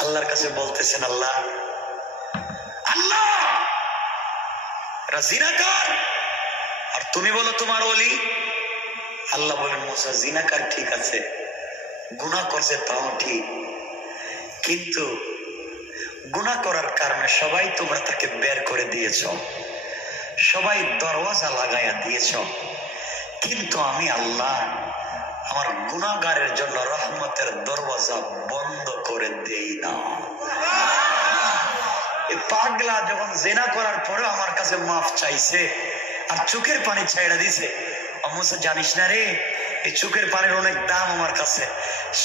আল্লাহর কাছে বলতেছেন, আল্লাহ আল্লাহ এরা জিনাকার, আর তুমি বলো তোমার ওলি। আল্লাহ বলেন, মুসা জিনাকার ঠিক আছে, গুনাহ করছে তাও ঠিক, কিন্তু গুনাহ করার কারণে সবাই তোমরা তাকে বের করে দিয়েছ, সবাই দরওয়াজা লাগাইয়া দিয়েছ, কিন্তু আমি আল্লাহ আমার গুনাহগারের জন্য রহমতের দরওয়াজা বন্ধ করে দেই না। এই পাগলা যখন জিনা করার পরে আমার কাছে মাফ চাইছে আর চোখের পানি ছাইড়া দিছে, মুসা জানিস না রে, এই চোখের পানির অনেক দাম আমার কাছে,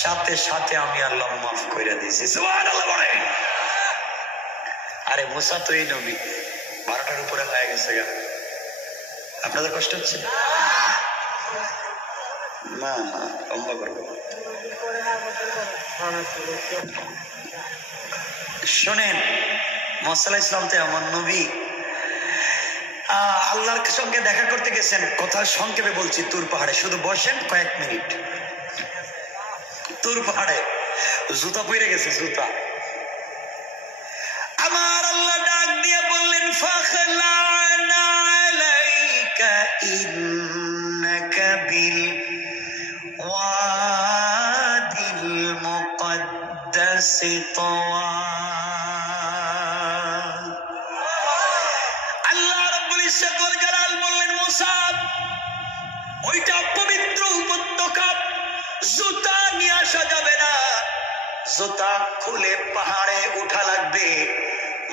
সাথে সাথে আমি আল্লাহ মাফ করে দিয়েছি। সুবহানাল্লাহ বলেন। আরে মুসা তো এই নবী, 12টার উপরে হয়ে গেছে গা। আপনাদের কষ্ট হচ্ছে? না না, লম্বা করবো। শোনেন, মুসা আলাইহিস সালাম তো আমার নবী, আল্লাহর সঙ্গে দেখা করতে গেছেন। কথা সংক্ষেপে বলছি, তুর পাহাড়ে। শুধু বসেন কয়েক মিনিট। তুর পাহাড়ে জুতা পরে গেছে, জুতা। আমার আল্লাহ ডাক দিয়ে বললেন, ফাখলা'না আলাইকা ইন্নাকা বিল ওয়াদিল মুকদ্দাসি তাওয়া। ওইটা পবিত্র উপত্যকা, জুতা নিয়ে আসা যাবে না, জুতা খুলে পাহাড়ে উঠা লাগবে।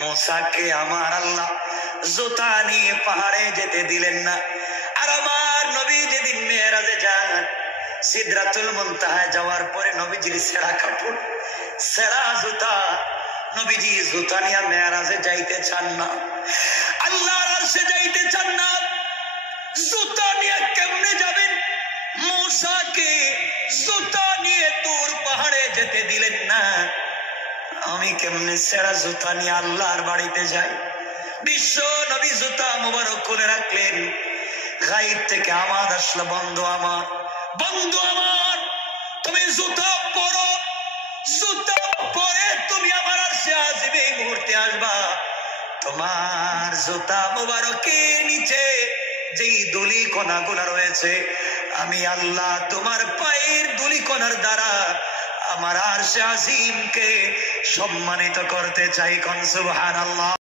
মুসাকে আমার আল্লাহ জুতা নিয়ে পাহাড়ে যেতে দিলেন না। আর আমার নবী যেদিন মেরাজে যান, সিদরাতুল মুনতাহায় যাওয়ার পরে নবীজির ছেঁড়া কাপড়, ছেঁড়া জুতা, নবীজি জুতা নিয়ে মেরাজে যাইতে চান না, আল্লাহর আরশে যাইতে চান না। জুতা নিয়ে কেমনে যাবেন? মূসাকে জুতা নিয়ে দূর পাহাড়ে যেতে দিলেন না, আমি কেমনে ছেঁড়া জুতা নিয়ে আল্লাহর বাড়িতে যাই? বিশ্ব নবী জুতা মোবারক খুলে রাখলেন। গায়েব থেকে আওয়াজ আসলো, বন্ধু আমার, বন্ধু আমার, তুমি জুতা পরো, জুতা পরে তুমি আমার আরশে আজিমে এই মুহূর্তে আসবা। তোমার জুতা মোবারকের নিচে যেই ধুলি কণাগুলা রয়েছে, আমি আল্লাহ তোমার পায়ের ধুলি কণার দ্বারা আমার আরশে আজিমকে সম্মানিত করতে চাই। কোন সুবহানাল্লাহ।